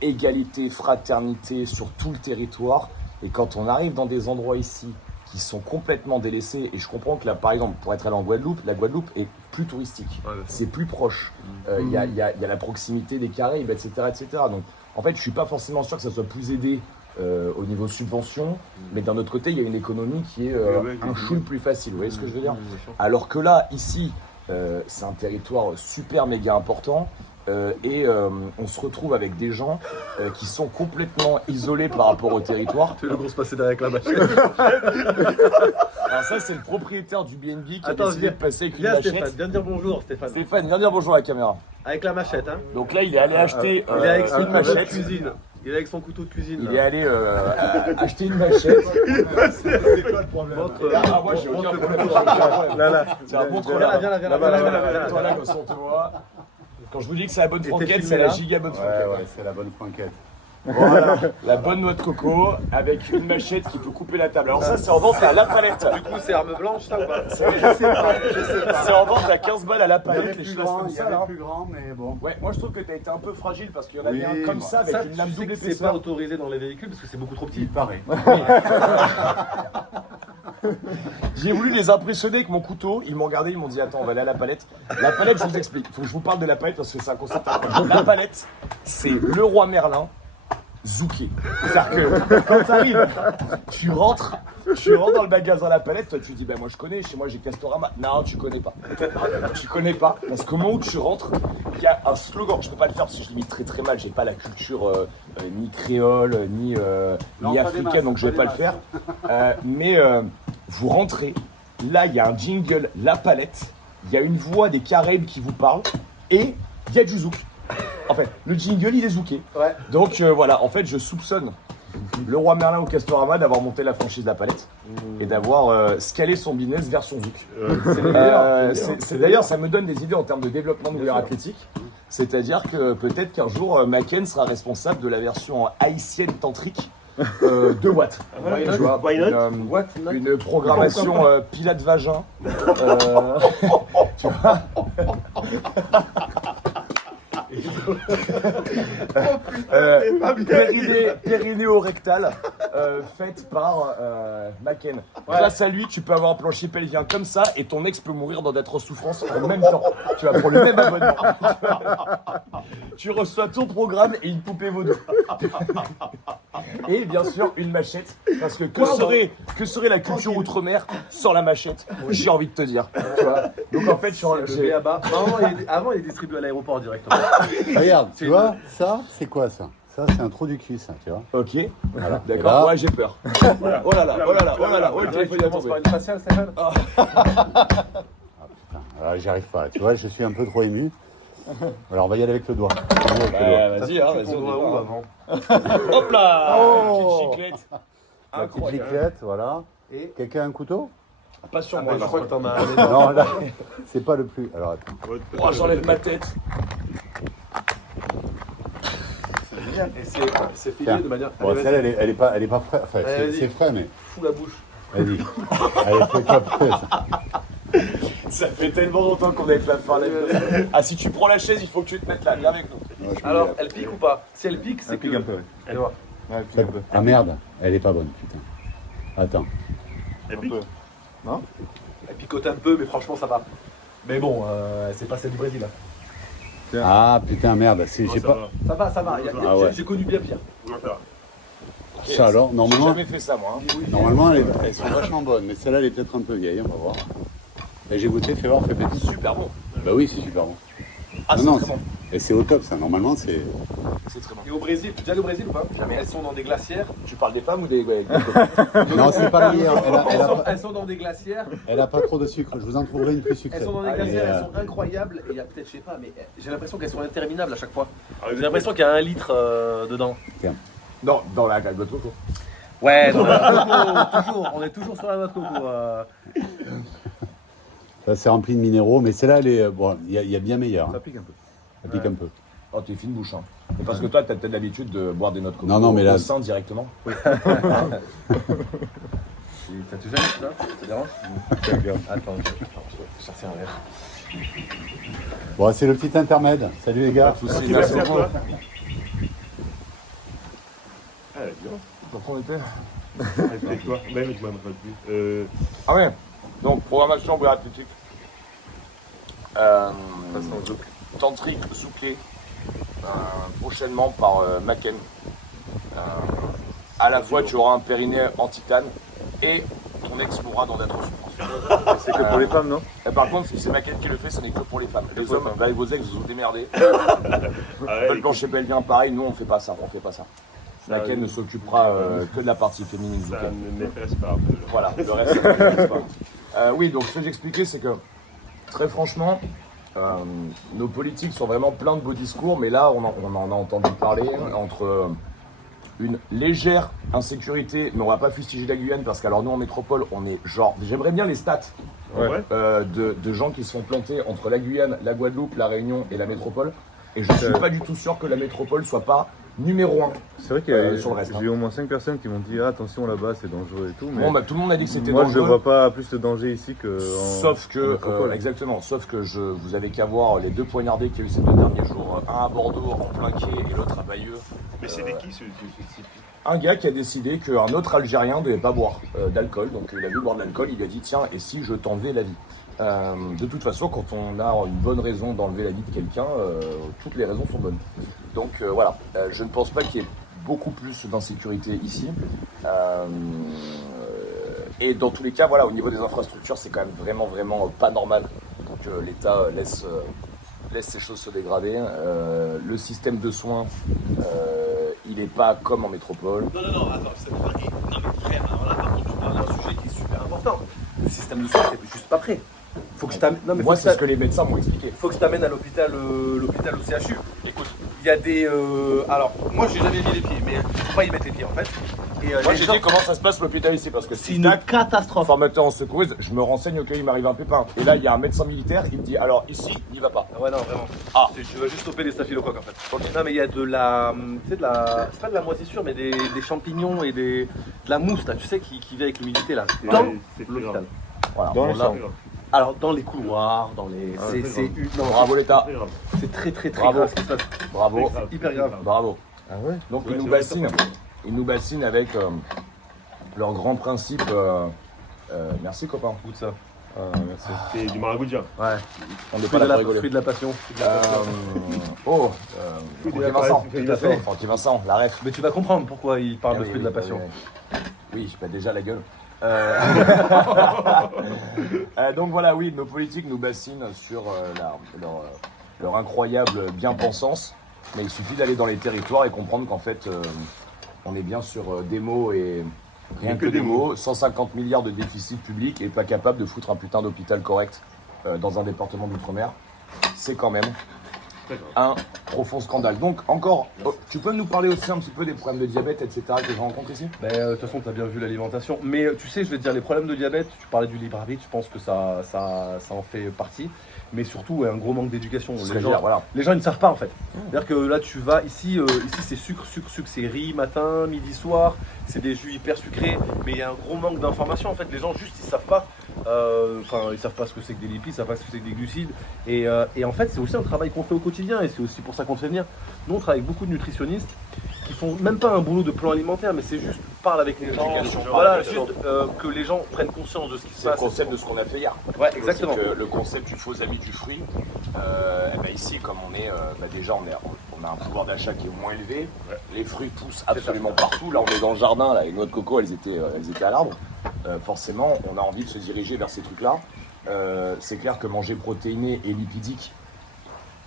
égalité, fraternité sur tout le territoire. Et quand on arrive dans des endroits ici qui sont complètement délaissés, et je comprends que là, par exemple, pour être allé en Guadeloupe, la Guadeloupe est plus touristique, c'est plus proche, il y a la proximité des Caraïbes, etc., etc. Donc en fait, je suis pas forcément sûr que ça soit plus aidé au niveau subvention, mais d'un autre côté, il y a une économie qui est un chouille plus facile, vous voyez ce que je veux dire? Alors que là, ici, c'est un territoire super méga important, et on se retrouve avec des gens qui sont complètement isolés par rapport au territoire. Tu veux le gros se passer derrière la machine. Alors ça c'est le propriétaire du BNB qui a décidé de passer avec une machette. Stéphane, viens dire bonjour Stéphane. Stéphane, viens dire bonjour à la caméra. Avec la machette, hein. Donc là il est allé acheter il est avec son une machette. cuisine. Il est avec son couteau de cuisine. Il est allé acheter une machette. C'est quoi le problème? Moi j'ai aucun problème. Là. Tiens, montre Viens là, là. Toi là, comme ça on te voit. Quand je vous dis que c'est la bonne franquette, c'est la giga bonne franquette. Ouais, c'est la bonne franquette. Voilà, la bonne noix de coco avec une machette qui peut couper la table. Alors ça c'est en vente à la palette. Du coup c'est arme blanche ça ou pas? Je sais pas. C'est en vente à 15 balles à la Il y palette, avait les plus cheveux grand, comme il y ça avait là. plus grand, mais bon. Ouais, moi je trouve que t'as été un peu fragile parce qu'il y en avait Oui, un comme ça avec Ça, une lame tu sais double que c'est épaisseur. pas autorisé dans les véhicules parce que c'est beaucoup trop petit. Il paraît. J'ai voulu les impressionner avec mon couteau, ils m'ont regardé, ils m'ont dit attends on va aller à la palette. La palette je vous explique, il faut que je vous parle de la palette parce que c'est un concept incroyable. La palette c'est le roi Merlin zouké. C'est-à-dire que quand t'arrives, tu rentres dans le magasin à la palette, toi tu dis ben moi je connais, chez moi j'ai Castorama. Non tu connais pas. Tu connais pas parce qu'au moment où tu rentres, il y a un slogan, je peux pas le faire parce que je l'imite très très mal, j'ai pas la culture ni créole, ni africaine donc je vais pas le faire. Mais vous rentrez, là il y a un jingle, la palette, il y a une voix des Caraïbes qui vous parle et il y a du zouk. En fait, le jingle il est zouké. Ouais. Donc voilà, en fait je soupçonne le roi Merlin au Castorama d'avoir monté la franchise de la palette et d'avoir scalé son business vers son zouk. C'est d'ailleurs, ça me donne des idées en termes de développement de l'univers athlétique. C'est-à-dire que peut-être qu'un jour, Maken sera responsable de la version haïtienne tantrique de Watt. Tu vois, une programmation Pilate vagin. Tu vois Périnéo-rectale faite par Maken. Grâce à lui, tu peux avoir un plancher pelvien comme ça et ton ex peut mourir dans d'être souffrance en même temps. Tu vas pour le même abonnement. Tu reçois ton programme et une poupée vaudou. Et bien sûr, une machette. Parce que serait la culture outre-mer sans la machette? J'ai envie de te dire. Tu vois. Donc en fait, Le B.A.B.A. Avant, il est distribué à l'aéroport directement. Regarde, tu vois, ça, c'est quoi ça? Ça, c'est un trou du cul, ça, tu vois. Ok. Voilà. Et D'accord. là- Ouais, j'ai peur. Voilà. Oh là là, oh là là, oh là là. Oh, le téléphone est commence tombé. par une faciale, Stéphane. Ah, putain, alors, j'y arrive pas. Tu vois, je suis un peu trop ému. Alors, on va y aller avec le doigt. On va y aller avec le doigt. Vas-y, hein, vas-y. On doit où avant? Hop là. Oh. Petite chiclette. La petite Incroyable. giclette, voilà. Et Quelqu'un a un couteau? Pas sur moi. je par crois que contre. t'en as un. Non, là, c'est pas le plus. Alors, attends. Oh, j'enlève ma tête. Et c'est filé Tiens. de manière. Bon, Allez, celle-là, vas-y, elle est pas fraîche. Enfin, Allez, vas-y. c'est frais, mais. fous la bouche. Vas-y. Allez, fais-toi prête. Ça fait tellement longtemps qu'on est là faire la Ah, si tu prends la chaise, il faut que tu te mettes là. Viens avec nous. Alors, elle pique ou pas? Si elle pique, c'est Elle que. pique un peu, ouais. Allez voir. Ouais, elle pique un peu. Ah merde, elle est pas bonne, putain. Attends. Et puis, Elle picote un peu, mais franchement, ça va. Mais bon, c'est pas celle du Brésil. Hein. Ah putain, merde, j'ai ça pas. va. Ça va. Ah ouais. J'ai connu bien pire. Ouais, ça va. Ça alors, J'ai normalement, jamais fait ça, moi. hein. normalement elles sont vachement bonnes, mais celle-là elle est peut-être un peu vieille, on va voir. Et j'ai goûté, fais voir, fais péter. Super bon. Bah oui, c'est super bon. Ah, Non, c'est non, très bon. Et c'est au top ça, normalement c'est. C'est très bon. Et au Brésil, tu es déjà allé au Brésil ou pas? Jamais. Elles sont dans des glacières. Tu parles des femmes ou des. Non, c'est pas la meilleure, Elles sont dans des glacières. elle a pas trop de sucre, je vous en trouverai une plus sucrée. Elles sont dans des Ah, glacières, mais, elles sont incroyables. Et il y a peut-être, je sais pas, mais j'ai l'impression qu'elles sont interminables à chaque fois. Ah, J'ai l'impression qu'il y a 1 litre dedans. Non, dans la calme de coco. Ouais, dans la coco, toujours. On est toujours sur la noix de coco. Ça c'est rempli de minéraux, mais celle-là elle est. Bon, il y a bien meilleur. Hein. pique un peu. Ça pique un peu. Oh, t'es fine bouche, hein. Et parce que toi, t'as peut-être l'habitude de boire des noix de coco Non, mais là- au sein directement. T'as déjà vu ça? Ça dérange? Attends, je vais chercher un verre. Bon, c'est le petit intermède. Salut les gars. Pas de soucis, Merci à beaucoup. toi. Ah, bien. Donc, on était. Avec toi. Même avec moi, je ne plus. Ah ouais. Donc, programmation Bréa Athlétique. Tantrique Souquet. Prochainement par Maken. À la fois, tu auras un périnée en titane et ton ex mourra dans d'être souffrance. C'est que pour les femmes, non? Et par contre, si c'est Maken qui le fait, ce n'est que pour les femmes. Les hommes, avec vos ex, vous vous démerdez. Ah ouais, Le plancher pelvien, pareil, nous on fait pas ça, Maken ne s'occupera que de la partie féminine du ça camp. ne m'intéresse pas. Voilà, le reste, ça ne m'intéresse pas. Oui, donc ce que j'expliquais, c'est que très franchement, nos politiques sont vraiment pleins de beaux discours, mais là, on en a entendu parler entre une légère insécurité, mais on va pas fustiger la Guyane parce qu'alors nous en métropole, on est genre, j'aimerais bien les stats Ouais. de gens qui se sont plantés entre la Guyane, la Guadeloupe, la Réunion et la métropole, et je suis pas du tout sûr que la métropole soit pas numéro 1. C'est vrai qu'il y a Sur le reste, hein. j'ai eu au moins 5 personnes qui m'ont dit ah, attention là-bas c'est dangereux et tout. Mais Bon, bah, tout le monde a dit que c'était moi je dangereux. vois pas plus de danger ici que. Sauf en que, métropole. exactement, sauf que vous avez qu'à voir les 2 poignardés qu'il y a eu ces 2 derniers jours. Un à Bordeaux en plein quai et l'autre à Bayeux. Mais c'est qui ce site? Un gars qui a décidé qu'un autre Algérien ne devait pas boire d'alcool. Donc il a vu boire de l'alcool, il a dit tiens, et si je t'enlevais la vie? De toute façon, quand on a une bonne raison d'enlever la vie de quelqu'un, toutes les raisons sont bonnes. Donc voilà, je ne pense pas qu'il y ait beaucoup plus d'insécurité ici. Et dans tous les cas, voilà, au niveau des infrastructures, c'est quand même vraiment pas normal que l'État laisse ces choses se dégrader. Le système de soins, il n'est pas comme en métropole. Non, attends, non mais frère, alors là par contre tu parles d'un sujet qui est super important. Le système de santé n'est juste pas prêt. Faut que je t'amène. Non mais Moi, faut que c'est je ce que les médecins m'ont expliqué. faut que je t'amène à l'hôpital au CHU. Écoute, il y a des. Alors, moi j'ai jamais mis les pieds, mais faut pas y mettre les pieds en fait. Et, Moi, les j'ai gens- dit comment ça se passe l'hôpital ici, parce que c'est si une tac, catastrophe. formateur en secourise, je me renseigne au cas où il m'arrive un pépin. Et là, il y a un médecin militaire, il me dit alors ici, n'y va pas. Ouais, non, vraiment. Ah. Tu vas juste stopper les staphylocoques en fait. Non, mais il y a de la. Tu sais, de la. C'est pas de la moisissure, mais des champignons et de la mousse là, tu sais, qui vient avec l'humidité là. Ouais, Dans c'est l'hôpital. Voilà. Dans Bon, les là, chambres. Alors dans les couloirs, dans les. Non, Bravo l'État. Très grave. c'est très Bravo. grave ce qui se passe. Bravo. C'est hyper grave. Bravo. Ah ouais. Donc Ouais, ils nous c'est vrai, bassinent. Ils nous bassinent avec leur grand principe. Merci copain. Goûte ça. Merci. C'est du maragoudja. Ouais. On n'est Fruit pas de là la, pour rigoler. fruit de la passion. Oh, Fruit de Francky la Vincent. passion. Tout à fait. Francky Vincent, la ref. Mais tu vas comprendre pourquoi il parle de Ah fruit de la passion. Oui, je pète déjà la gueule. Donc voilà, oui, nos politiques nous bassinent sur leur incroyable bien-pensance. Mais il suffit d'aller dans les territoires et comprendre qu'en fait, on est bien sur des mots et rien que des mots. 150 milliards de déficit public et pas capable de foutre un putain d'hôpital correct dans un département d'outre-mer. C'est quand même un profond scandale. Donc encore, tu peux nous parler aussi un petit peu des problèmes de diabète, etc. que je rencontre ici? De toute façon, tu as bien vu l'alimentation. Mais tu sais, je vais te dire, les problèmes de diabète, tu parlais du libre arbitre, je pense que ça en fait partie. Mais surtout, un gros manque d'éducation. Voilà. Les gens ils ne savent pas en fait. C'est-à-dire que là tu vas ici c'est sucre, c'est riz matin, midi, soir, c'est des jus hyper sucrés, mais il y a un gros manque d'information en fait. Les gens juste ils savent pas. Ils savent pas ce que c'est que des lipides, ils savent pas ce que c'est que des glucides. Et en fait c'est aussi un travail qu'on fait au quotidien et c'est aussi pour ça qu'on te fait venir. Nous on travaille avec beaucoup de nutritionnistes qui font même pas un boulot de plan alimentaire, mais c'est juste parle avec les gens. Voilà, juste que les gens prennent conscience de ce qui se C'est le passe. concept de ce qu'on a fait hier. Ouais, exactement. C'est que le concept du faux ami du fruit. Ici, comme on est, déjà, on a un pouvoir d'achat qui est moins élevé. Les fruits poussent absolument partout. Là, on est dans le jardin. Là, les noix de coco, elles étaient à l'arbre. Forcément, on a envie de se diriger vers ces trucs-là. C'est clair que manger protéiné et lipidique,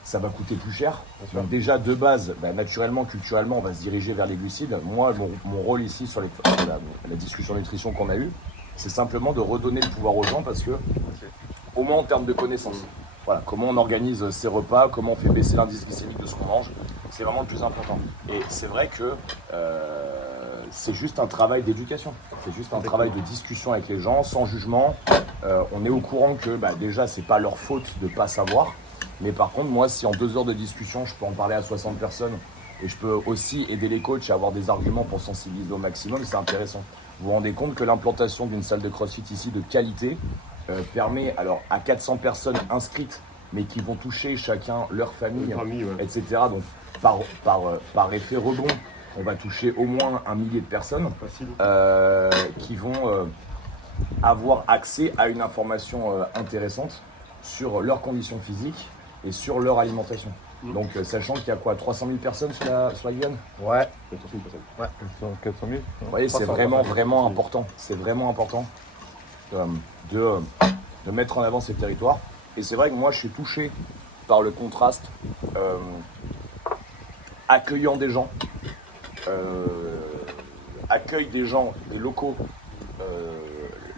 ça va coûter plus cher. Donc déjà, de base, naturellement, culturellement, on va se diriger vers les glucides. Moi, mon rôle ici sur la discussion nutrition qu'on a eue, c'est simplement de redonner le pouvoir aux gens parce que, au moins en termes de connaissances, voilà, comment on organise ses repas, comment on fait baisser l'indice glycémique de ce qu'on mange, c'est vraiment le plus important. Et c'est vrai que c'est juste un travail d'éducation, c'est juste un travail de discussion avec les gens, sans jugement. On est au courant que déjà, c'est pas leur faute de ne pas savoir. Mais par contre, moi, si en 2 heures de discussion, je peux en parler à 60 personnes et je peux aussi aider les coachs à avoir des arguments pour sensibiliser au maximum, c'est intéressant. Vous vous rendez compte que l'implantation d'une salle de CrossFit ici de qualité permet alors à 400 personnes inscrites, mais qui vont toucher chacun leur famille, etc. Donc par effet rebond, on va toucher au moins 1 millier de personnes qui vont avoir accès à une information intéressante sur leurs conditions physiques et sur leur alimentation. Donc sachant qu'il y a quoi, 300 000 personnes sur la Guyane? Ouais. 400 000. Vous voyez, c'est vraiment important. C'est vraiment important de mettre en avant ces territoires. Et c'est vrai que moi, je suis touché par le contraste accueillant des gens, accueil des gens, des locaux,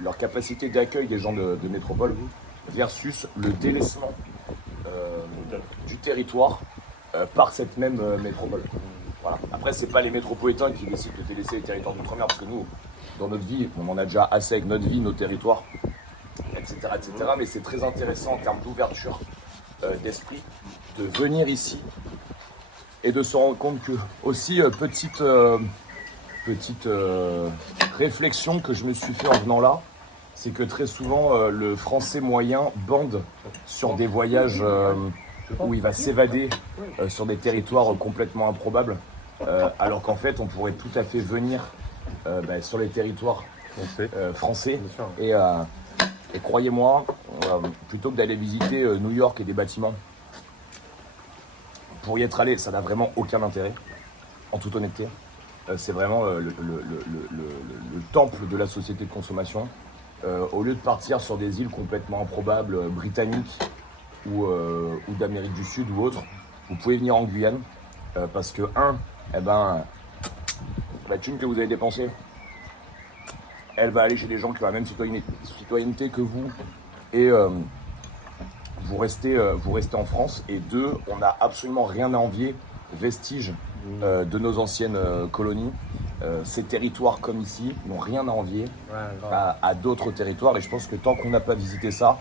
leur capacité d'accueil des gens de métropole versus le délaissement du territoire par cette même métropole. Voilà. Après, c'est pas les métropolitains qui décident de délaisser les territoires d'outre-mer, parce que nous, dans notre vie, on en a déjà assez avec notre vie, nos territoires, etc. Mais c'est très intéressant en termes d'ouverture d'esprit de venir ici et de se rendre compte que, aussi, petite réflexion que je me suis fait en venant là, c'est que très souvent, le français moyen bande sur des voyages où il va s'évader sur des territoires complètement improbables, alors qu'en fait, on pourrait tout à fait venir sur les territoires français. Et croyez-moi, plutôt que d'aller visiter New York et des bâtiments, pour y être allé, ça n'a vraiment aucun intérêt, en toute honnêteté. C'est vraiment le temple de la société de consommation. Au lieu de partir sur des îles complètement improbables, britanniques ou d'Amérique du Sud ou autre, vous pouvez venir en Guyane parce que, la thune que vous avez dépensée, elle va aller chez des gens qui ont la même citoyenneté que vous et vous restez en France. Et 2, on n'a absolument rien à envier, vestiges de nos anciennes colonies. Ces territoires comme ici n'ont rien à envier à d'autres territoires, et je pense que tant qu'on n'a pas visité ça,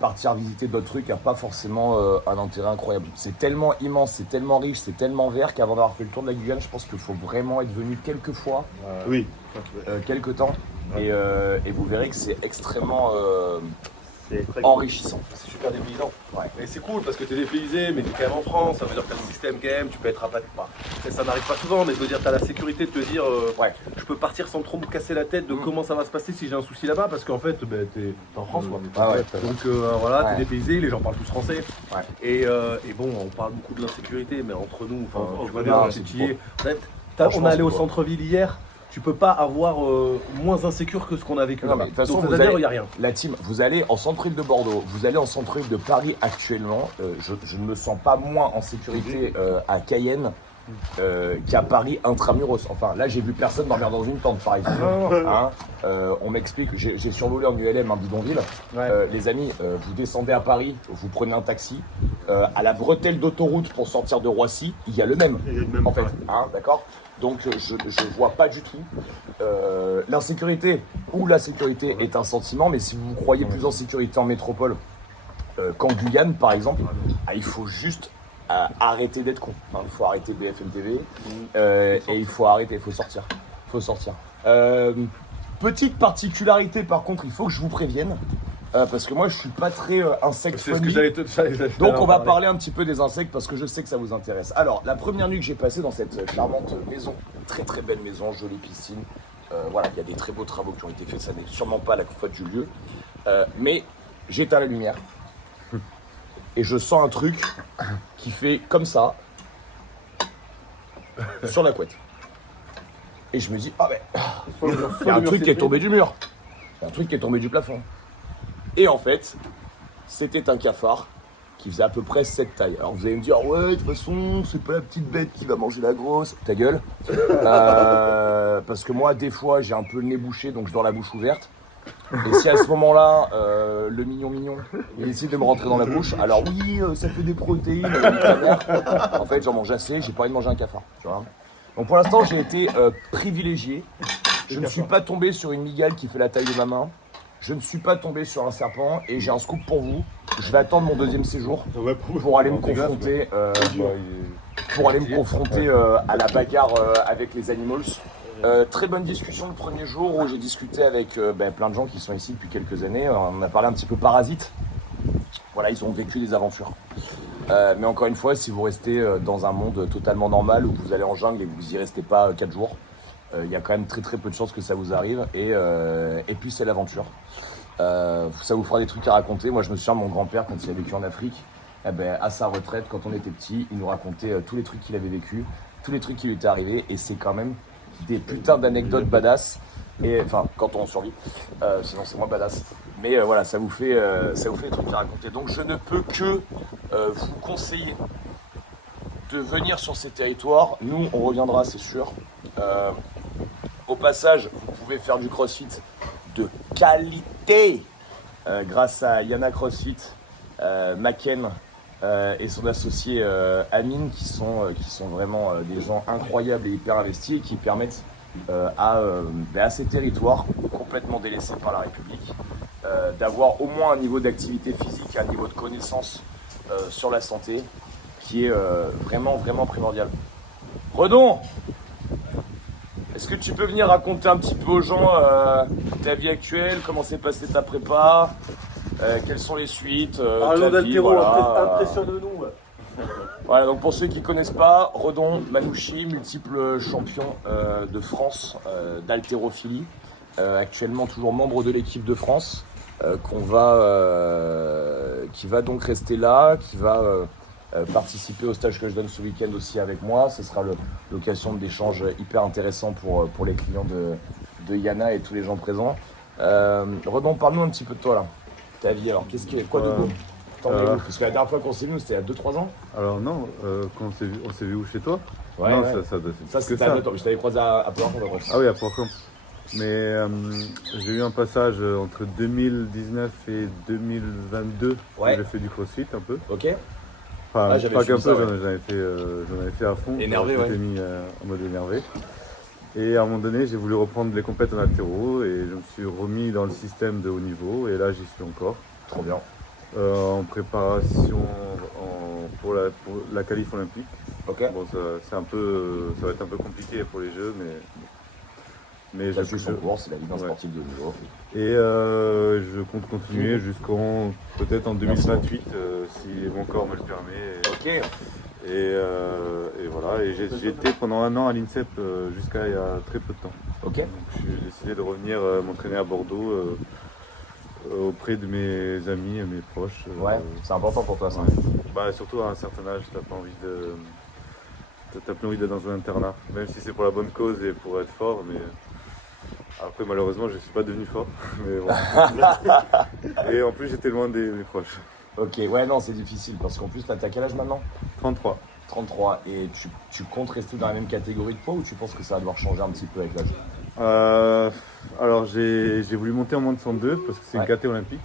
partir visiter d'autres trucs n'a pas forcément un intérêt incroyable. C'est tellement immense, c'est tellement riche, c'est tellement vert qu'avant d'avoir fait le tour de la Guyane, je pense qu'il faut vraiment être venu quelques fois, quelques temps, et vous verrez que c'est extrêmement C'est très cool. enrichissant. C'est super dépaysant. Ouais. Et c'est cool parce que t'es dépaysé, mais t'es quand même en France, ça veut dire que t'as le système quand même, tu peux être rapatrié. Ça n'arrive pas souvent, mais je veux dire, t'as la sécurité de te dire, Ouais. je peux partir sans trop me casser la tête de comment ça va se passer si j'ai un souci là-bas, parce qu'en fait, t'es en France, quoi. Ah ouais. Donc voilà, Ouais. t'es dépaysé, les gens parlent tous français. Ouais. Et bon, on parle beaucoup de l'insécurité, mais entre nous, enfin, tu vois non, bien, c'est tu y es. Franchement, On est allé c'est au beau. centre-ville hier. Tu peux pas avoir moins insécure que ce qu'on a vécu Non, là-bas. mais de toute façon, Donc, vous c'est-à-dire, allez- il n'y a rien. La team, vous allez en centre-ville de Bordeaux, vous allez en centre-ville de Paris actuellement. Je ne me sens pas moins en sécurité à Cayenne qu'à Paris intramuros. Enfin, là, j'ai vu personne dormir dans une tente, par exemple. Hein, on m'explique, j'ai survolé en ULM un bidonville. Ouais. Les amis, vous descendez à Paris, vous prenez un taxi. À la bretelle d'autoroute pour sortir de Roissy, il y a le même, Il y a le même, en fait. ouais. Hein, d'accord. Donc, je vois pas du tout l'insécurité ou la sécurité est un sentiment, mais si vous croyez plus en sécurité en métropole qu'en Guyane, par exemple, il faut juste arrêter d'être con. Hein, il faut arrêter BFM TV et il faut arrêter, il faut sortir. Petite particularité, par contre, il faut que je vous prévienne. Parce que moi je suis pas très insecte C'est ce que friendly. j'allais Donc on va parler un petit peu des insectes parce que je sais que ça vous intéresse. Alors la première nuit que j'ai passée dans cette charmante maison, très très belle maison, jolie piscine, voilà, il y a des très beaux travaux qui ont été faits, ça n'est sûrement pas la faute du lieu. Mais j'éteins la lumière et je sens un truc qui fait comme ça sur la couette. Et je me dis, ah ben, il y a un truc qui est tombé du mur. Il y a un truc qui est tombé du plafond. Et en fait, c'était un cafard qui faisait à peu près cette taille. Alors vous allez me dire, ouais, de toute façon, c'est pas la petite bête qui va manger la grosse. Ta gueule. Parce que moi, des fois, j'ai un peu le nez bouché, donc je dors la bouche ouverte. Et si à ce moment-là, le mignon, il essaie de me rentrer dans la bouche, alors oui, ça fait des protéines, nique ta mère. En fait, j'en mange assez, j'ai pas envie de manger un cafard. Tu vois. Donc pour l'instant, j'ai été privilégié. Je ne suis pas tombé sur une migale qui fait la taille de ma main. Je ne suis pas tombé sur un serpent et j'ai un scoop pour vous. Je vais attendre mon deuxième séjour pour aller me confronter, à la bagarre avec les animals. Très bonne discussion le premier jour où j'ai discuté avec plein de gens qui sont ici depuis quelques années. On a parlé un petit peu parasites. Voilà, ils ont vécu des aventures. Mais encore une fois, si vous restez dans un monde totalement normal où vous allez en jungle et que vous y restez pas 4 jours, il y a quand même très très peu de chances que ça vous arrive et puis c'est l'aventure. Ça vous fera des trucs à raconter. Moi je me souviens de mon grand-père quand il a vécu en Afrique, à sa retraite quand on était petit, il nous racontait tous les trucs qu'il avait vécu, tous les trucs qui lui étaient arrivés et c'est quand même des putains d'anecdotes badass. Et enfin quand on survit, sinon c'est moins badass. Mais voilà, ça vous fait des trucs à raconter. Donc je ne peux que vous conseiller de venir sur ces territoires. Nous, on reviendra, c'est sûr. Au passage, vous pouvez faire du crossfit de qualité grâce à Yana CrossFit, Maken et son associé Amine qui sont vraiment des gens incroyables et hyper investis et qui permettent à ces territoires complètement délaissés par la République d'avoir au moins un niveau d'activité physique, un niveau de connaissance sur la santé qui est vraiment primordial. Redon, est-ce que tu peux venir raconter un petit peu aux gens ta vie actuelle, comment s'est passée ta prépa, quelles sont les suites, Parlons ta vie, d'altéro, voilà. impressionne-nous. Voilà, donc pour ceux qui ne connaissent pas, Redon Manouchi, multiple champion de France d'haltérophilie, actuellement toujours membre de l'équipe de France, qui va donc rester là, qui va participer au stage que je donne ce week-end aussi avec moi. Ce sera l'occasion d'échanges hyper intéressants pour les clients de Yana et tous les gens présents. Redon, parle-nous un petit peu de toi là, ta vie. Alors, quoi de beau? T'en es où? Parce que la dernière fois qu'on s'est vu, c'était il y a 2-3 ans. Alors non, quand on s'est vu où chez toi? Ouais, non, ouais. Ça c'était à 2 ans. Je t'avais croisé à Port-Camp. Ah oui, à Port-Camp. Mais j'ai eu un passage entre 2019 et 2022 où j'ai fait du crossfit un peu. Ok. Enfin, j'avais pas qu'un suivi peu, ça, ouais. j'en avais fait à fond. Énervé, J'étais mis en mode énervé. Et à un moment donné, j'ai voulu reprendre les compètes en haltéro et je me suis remis dans le système de haut niveau et là j'y suis encore. Trop bien. En préparation pour la qualif olympique. Ok. Bon, ça va être un peu compliqué pour les Jeux, Mais Ça suit son cours, c'est la vie d'un Ouais. sportif de haut niveau. Et je compte continuer jusqu'en peut-être en 2028 si mon corps me le permet. Ok. Et voilà. Et j'ai été pendant un an à l'INSEP jusqu'à il y a très peu de temps. Ok. Donc j'ai décidé de revenir m'entraîner à Bordeaux auprès de mes amis et mes proches. Ouais, c'est important pour toi ça. Ouais. Bah, surtout à un certain âge, t'as plus envie d'être dans un internat, même si c'est pour la bonne cause et pour être fort, mais après malheureusement je suis pas devenu fort. Mais bon. Et en plus j'étais loin des proches. Ok, ouais, non, c'est difficile parce qu'en plus, t'as quel âge maintenant? 33. 33. Et tu comptes rester dans la même catégorie de poids ou tu penses que ça va devoir changer un petit peu avec l'âge? Alors j'ai voulu monter en moins de 102 parce que c'est Ouais. une KT olympique,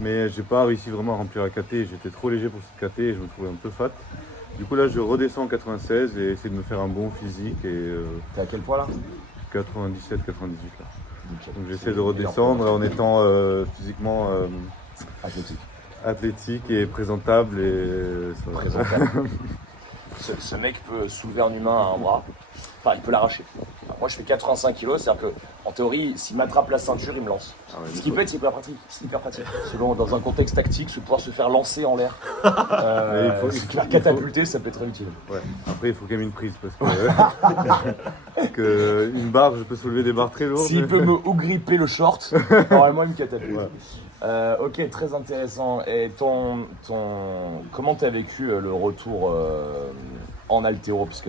mais j'ai pas réussi vraiment à remplir la KT, j'étais trop léger pour cette KT et je me trouvais un peu fat. Du coup là je redescends en 96 et essayer de me faire un bon physique et T'es à quel poids là? 97-98 là. Ok. Donc j'essaie de redescendre en étant physiquement Athlétique. athlétique et présentable et ça va. Présentable. Ce mec peut soulever un humain à un bras. Enfin, il peut l'arracher. Alors, moi, je fais 85 kilos, c'est-à-dire qu'en théorie, s'il m'attrape la ceinture, il me lance. Ah ouais, Ce qui peut être hyper pratique. C'est hyper pratique. Selon, dans un contexte tactique, se pouvoir se faire lancer en l'air, Mais se faire catapulter, ça peut être utile. Ouais. Après il faut quand même une prise parce que une barre, je peux soulever des barres très lourdes. S'il peut me ou gripper le short, normalement, il me catapulte. Ouais. Ok, très intéressant. Et comment tu as vécu le retour en haltéro, puisque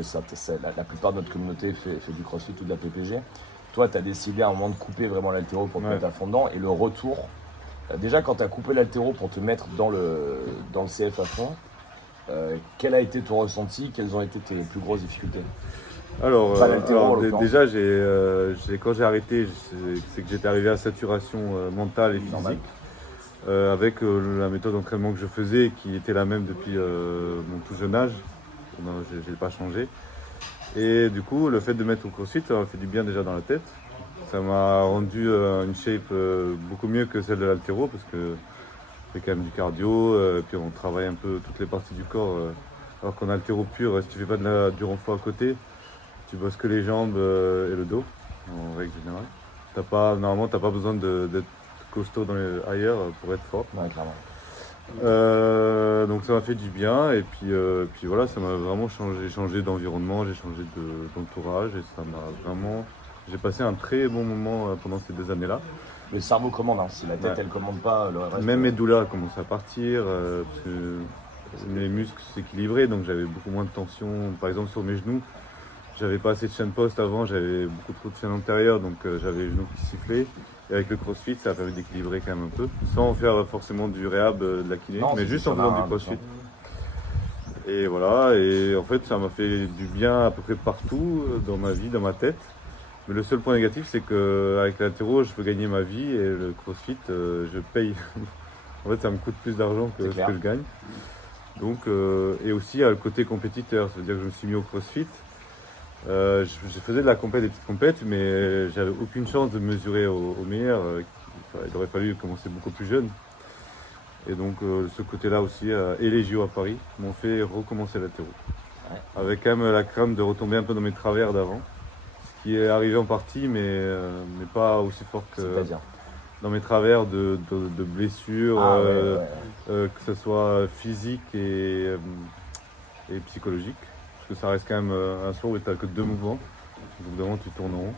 la plupart de notre communauté fait du crossfit ou de la PPG. Toi, tu as décidé à un moment de couper vraiment l'haltéro pour te Ouais. mettre à fond dedans. Et le retour, déjà quand tu as coupé l'haltéro pour te mettre dans le CF à fond, quel a été ton ressenti? Quelles ont été tes plus grosses difficultés? Alors, Pas l'haltéro, en l'occurrence. déjà, quand j'ai arrêté, c'est que j'étais arrivé à saturation mentale et Normal. physique. Avec la méthode d'entraînement que je faisais, qui était la même depuis mon tout jeune âge. Non, je n'ai pas changé. Et du coup, le fait de mettre au crossfit, ça m'a fait du bien déjà dans la tête. Ça m'a rendu une shape beaucoup mieux que celle de l'haltéro, parce que on fait quand même du cardio, puis on travaille un peu toutes les parties du corps. Alors qu'en haltéro pur, si tu fais pas du renfort à côté, tu bosses que les jambes et le dos, en règle générale. Normalement, tu n'as pas besoin d'être costaud ailleurs pour être fort. Ouais, clairement. Donc ça m'a fait du bien et puis voilà, ça m'a vraiment changé. J'ai changé d'environnement, j'ai changé d'entourage et ça m'a vraiment... J'ai passé un très bon moment pendant ces 2 années-là. Le cerveau commande, hein. Si la tête Ouais. elle commande pas, le reste. Même mes douleurs commençaient à partir parce que mes muscles s'équilibraient, donc j'avais beaucoup moins de tension. Par exemple sur mes genoux, j'avais pas assez de chaîne poste avant, j'avais beaucoup trop de chaîne antérieure, donc j'avais les genoux qui sifflaient. Et avec le crossfit, ça a permis d'équilibrer quand même un peu, sans faire forcément du réhab, de la kiné, Non, mais c'est juste en ça, faisant hein, du crossfit. Et voilà, et en fait ça m'a fait du bien à peu près partout dans ma vie, dans ma tête. Mais le seul point négatif, c'est qu'avec l'haltéro, je peux gagner ma vie et le crossfit, je paye. En fait, ça me coûte plus d'argent que C'est ce clair. que je gagne. Donc, et aussi, il y a le côté compétiteur, c'est-à-dire que je me suis mis au crossfit. Je faisais de la compète, des petites compètes, mais j'avais aucune chance de me mesurer au meilleur. Il aurait fallu commencer beaucoup plus jeune. Et donc, ce côté-là aussi, et les JO à Paris, m'ont fait recommencer l'haltéro. Ouais. Avec quand même la crainte de retomber un peu dans mes travers d'avant. Ce qui est arrivé en partie, mais pas aussi fort que C'est-à-dire. dans mes travers de blessures, Ah, ouais. que ce soit physique et psychologique. Parce que ça reste quand même un sport où tu n'as que 2 mouvements. Donc vraiment tu tournes en rond.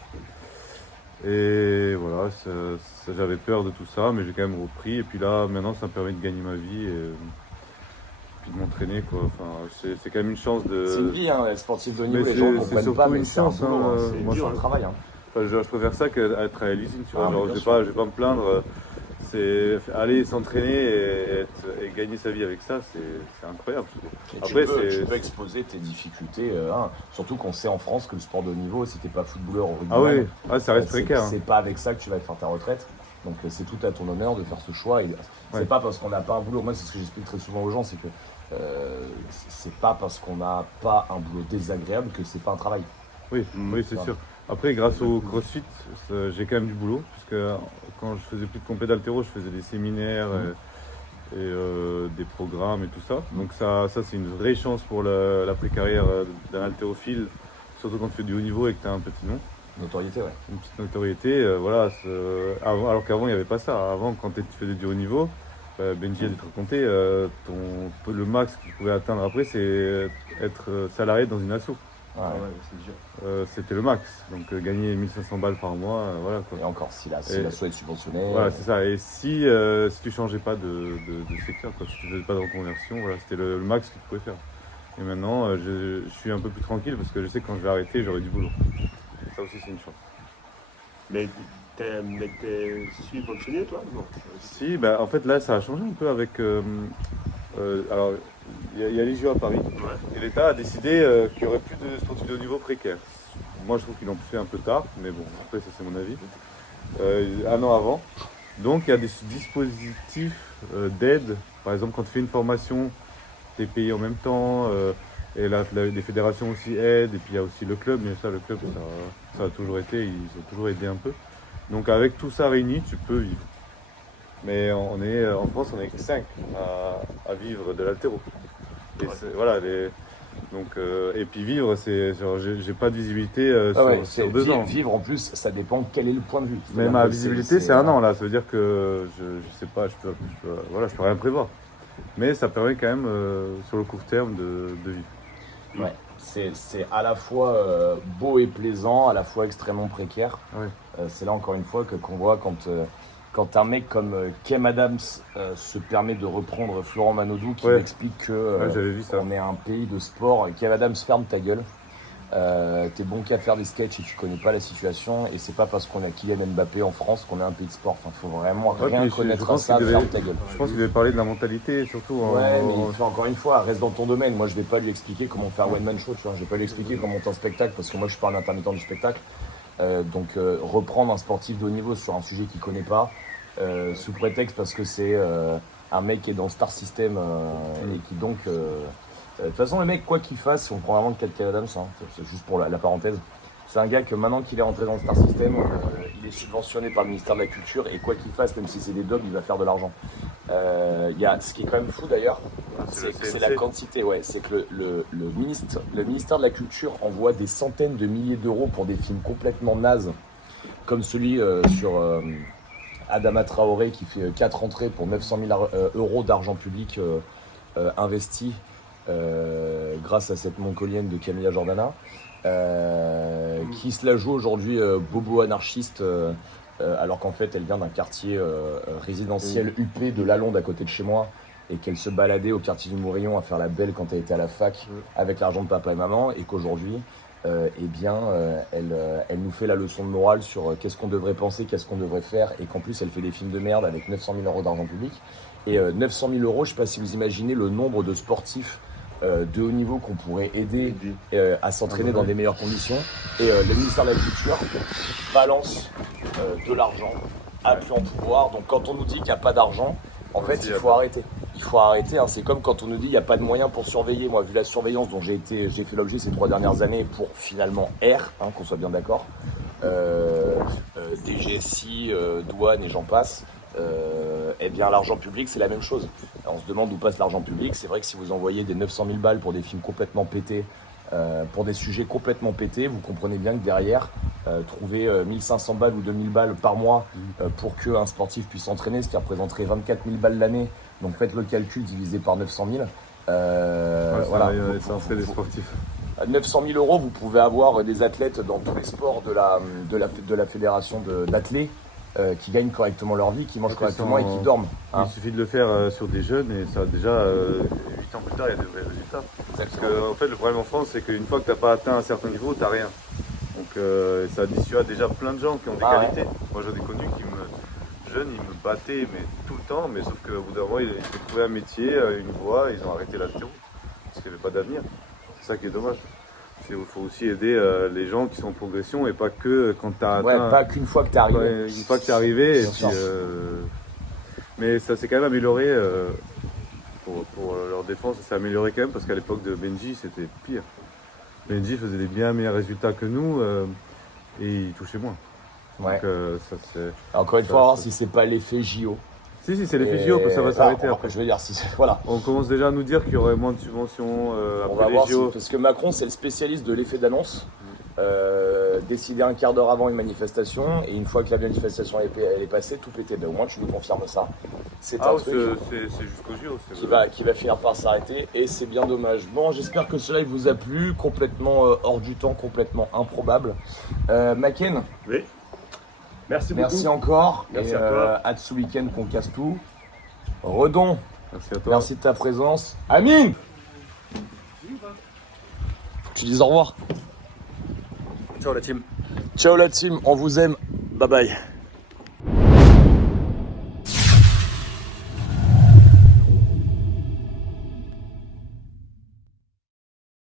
Et voilà, j'avais peur de tout ça, mais j'ai quand même repris. Et puis là, maintenant, ça me permet de gagner ma vie et puis de m'entraîner, quoi. Enfin, c'est quand même une chance de... C'est une vie, hein, les sportifs de haut Mais niveau, les gens ne c'est comprennent surtout pas, mais une c'est un chance, boulot, hein, c'est moi, dur je- le travail. Hein. Enfin, je préfère ça qu'être à l'usine, tu vois. Ah, Genre, bien je sûr. vais pas me plaindre. C'est aller s'entraîner et gagner sa vie avec ça, c'est incroyable. Et Après, tu peux exposer tes difficultés, hein. Surtout qu'on sait en France que le sport de haut niveau, si t'es pas footballeur ou Ah rugbyman, oui, ah, ça reste précaire. hein. C'est pas avec ça que tu vas faire ta retraite. Donc c'est tout à ton honneur de faire ce choix. Et c'est Ouais. pas parce qu'on n'a pas un boulot. Moi, c'est ce que j'explique très souvent aux gens, c'est que c'est pas parce qu'on n'a pas un boulot désagréable que c'est pas un travail. Oui, oui, c'est Voilà. sûr. Après, grâce au CrossFit, j'ai quand même du boulot. Parce que quand je faisais plus de compé d'haltéro, je faisais des séminaires et des programmes et tout ça. Donc ça c'est une vraie chance pour l'après-carrière d'un haltérophile, surtout quand tu fais du haut niveau et que tu as un petit nom. Notoriété, ouais. Une petite notoriété, voilà. Alors qu'avant, il n'y avait pas ça. Avant, quand tu faisais du haut niveau, Benji a dû te raconter, le max que tu pouvais atteindre après, c'est être salarié dans une asso. Ouais. c'est dur. C'était le max. Donc gagner 1500 balles par mois, voilà quoi. Et encore, si la Et- SO est subventionnée. Voilà, c'est ça. Et si tu changeais pas de secteur, quoi, si tu faisais pas de reconversion, voilà, c'était le max que tu pouvais faire. Et maintenant, je suis un peu plus tranquille parce que je sais que quand je vais arrêter, j'aurai du boulot. Et ça aussi, c'est une chance. Mais t'es subventionné, toi? Non. Si, bah, en fait, là, ça a changé un peu avec. Alors, il y a les JO à Paris. Ouais. Et l'État a décidé qu'il n'y aurait plus de sportifs de haut niveau précaires. Moi, je trouve qu'ils l'ont fait un peu tard, mais bon, après, ça, c'est mon avis. Un an avant. Donc, il y a des dispositifs d'aide. Par exemple, quand tu fais une formation, tu es payé en même temps. Et là, les fédérations aussi aident. Et puis, il y a aussi le club. Mais ça, le club, ça a toujours été. Ils ont toujours aidé un peu. Donc, avec tout ça réuni, tu peux vivre. Mais en France, on est que 5 à vivre de l'haltéro. Et voilà, donc, et puis vivre, c'est genre, j'ai pas de visibilité sur 2 ans. Vivre en plus, ça dépend quel est le point de vue. Mais ma visibilité, c'est 1 an là. Ça veut dire que je sais pas, je peux rien prévoir. Mais ça permet quand même sur le court terme de vivre. Ouais, c'est à la fois beau et plaisant, à la fois extrêmement précaire. Ouais. C'est là encore une fois qu'on voit quand un mec comme Kev Adams se permet de reprendre Florent Manodou qui Ouais. m'explique que J'avais vu ça. on est un pays de sport. Kev Adams, ferme ta gueule. T'es bon qu'à faire des sketchs et tu connais pas la situation. Et c'est pas parce qu'on a Kylian Mbappé en France qu'on est un pays de sport. Enfin, faut vraiment Ouais, rien puis je connaître à pense ça, qu'il devait- ferme ta gueule. Je pense qu'il devait parler de la mentalité surtout. Ouais, mais tu vois, encore une fois, reste dans ton domaine. Moi, je vais pas lui expliquer comment faire un one-man show, tu vois. Je vais pas lui expliquer comment monter un spectacle parce que moi, je suis pas un intermittent du spectacle. Donc, reprendre un sportif de haut niveau sur un sujet qu'il connaît pas, sous prétexte parce que c'est un mec qui est dans le star system et qui donc. De toute façon, le mec, quoi qu'il fasse, si on prend vraiment le cas de Kev Adams, hein, c'est juste pour la parenthèse, c'est un gars que maintenant qu'il est rentré dans le star system, il est subventionné par le ministère de la Culture et quoi qu'il fasse, même si c'est des dobs, il va faire de l'argent. Ce qui est quand même fou d'ailleurs, c'est la quantité. Ouais, c'est que le ministère de la Culture envoie des centaines de milliers d'euros pour des films complètement nazes, comme celui sur Adama Traoré qui fait 4 entrées pour 900 000 euros d'argent public investi grâce à cette Mongolienne de Camilla Jordana, qui se la joue aujourd'hui bobo anarchiste, alors qu'en fait elle vient d'un quartier résidentiel huppé de Lalonde à côté de chez moi, et qu'elle se baladait au quartier du Mourillon à faire la belle quand elle était à la fac avec l'argent de papa et maman, et qu'aujourd'hui elle nous fait la leçon de morale sur qu'est-ce qu'on devrait penser, qu'est-ce qu'on devrait faire, et qu'en plus elle fait des films de merde avec 900 000 euros d'argent public. Et 900 000 euros, je ne sais pas si vous imaginez le nombre de sportifs de haut niveau qu'on pourrait aider à s'entraîner dans des meilleures conditions. Et le ministère de la Culture balance de l'argent à plus en pouvoir. Donc quand on nous dit qu'il n'y a pas d'argent, en fait il faut arrêter. Il faut arrêter, hein. C'est comme quand on nous dit qu'il n'y a pas de moyens pour surveiller. Moi, vu la surveillance dont j'ai fait l'objet ces 3 dernières années pour finalement qu'on soit bien d'accord, DGSI, douane et j'en passe, eh bien l'argent public c'est la même chose. On se demande où passe l'argent public. C'est vrai que si vous envoyez des 900 000 balles pour des films complètement pétés, pour des sujets complètement pétés, vous comprenez bien que derrière, trouver 1500 balles ou 2000 balles par mois pour qu'un sportif puisse s'entraîner, ce qui représenterait 24 000 balles l'année, donc faites le calcul divisé par 900 000. Voilà. Ça en fait des sportifs. À 900 000 euros, vous pouvez avoir des athlètes dans tous les sports de la fédération d'athlètes qui gagnent correctement leur vie, qui mangent correctement et qui dorment. Il suffit de le faire sur des jeunes et ça déjà 8 ans plus tard il y a de vrais résultats. Parce que en fait le problème en France c'est qu'une fois que tu n'as pas atteint un certain niveau, tu n'as rien. Donc ça dissuade déjà plein de gens qui ont des qualités. Ouais. Moi j'en ai connu jeunes, ils me battaient mais tout le temps, mais sauf qu'au bout d'un moment ils ont trouvé un métier, une voie, ils ont arrêté l'haltéro. Parce qu'il n'y avait pas d'avenir. C'est ça qui est dommage. Il faut aussi aider les gens qui sont en progression et pas que quand tu as atteint. Ouais, pas qu'une fois que tu es arrivé. Ouais, une fois que tu es arrivé. Et puis, mais ça s'est quand même amélioré pour leur défense. Ça s'est amélioré quand même parce qu'à l'époque de Benji, c'était pire. Benji faisait des bien meilleurs résultats que nous et il touchait moins. Ouais. Donc, ça, c'est... Encore une fois, on va voir si c'est pas l'effet JO. Si, c'est l'effet JO, ça va s'arrêter après. Je veux dire, voilà. On commence déjà à nous dire qu'il y aurait moins de subventions on après va voir les JO. parce que Macron, c'est le spécialiste de l'effet d'annonce. décidé un quart d'heure avant une manifestation et une fois que la manifestation elle est passée, tout pétait. Mais au moins tu nous confirmes ça. C'est un truc c'est jusqu'au JO. qui va finir par s'arrêter et c'est bien dommage. Bon, j'espère que ce live vous a plu, complètement hors du temps, complètement improbable. Maken, Oui. Merci beaucoup. merci encore. Merci et à toi. hâte ce week-end qu'on casse tout. Redon, Merci à toi. merci de ta présence. Amine, tu dis au revoir. Ciao la team. Ciao la team, on vous aime. Bye bye.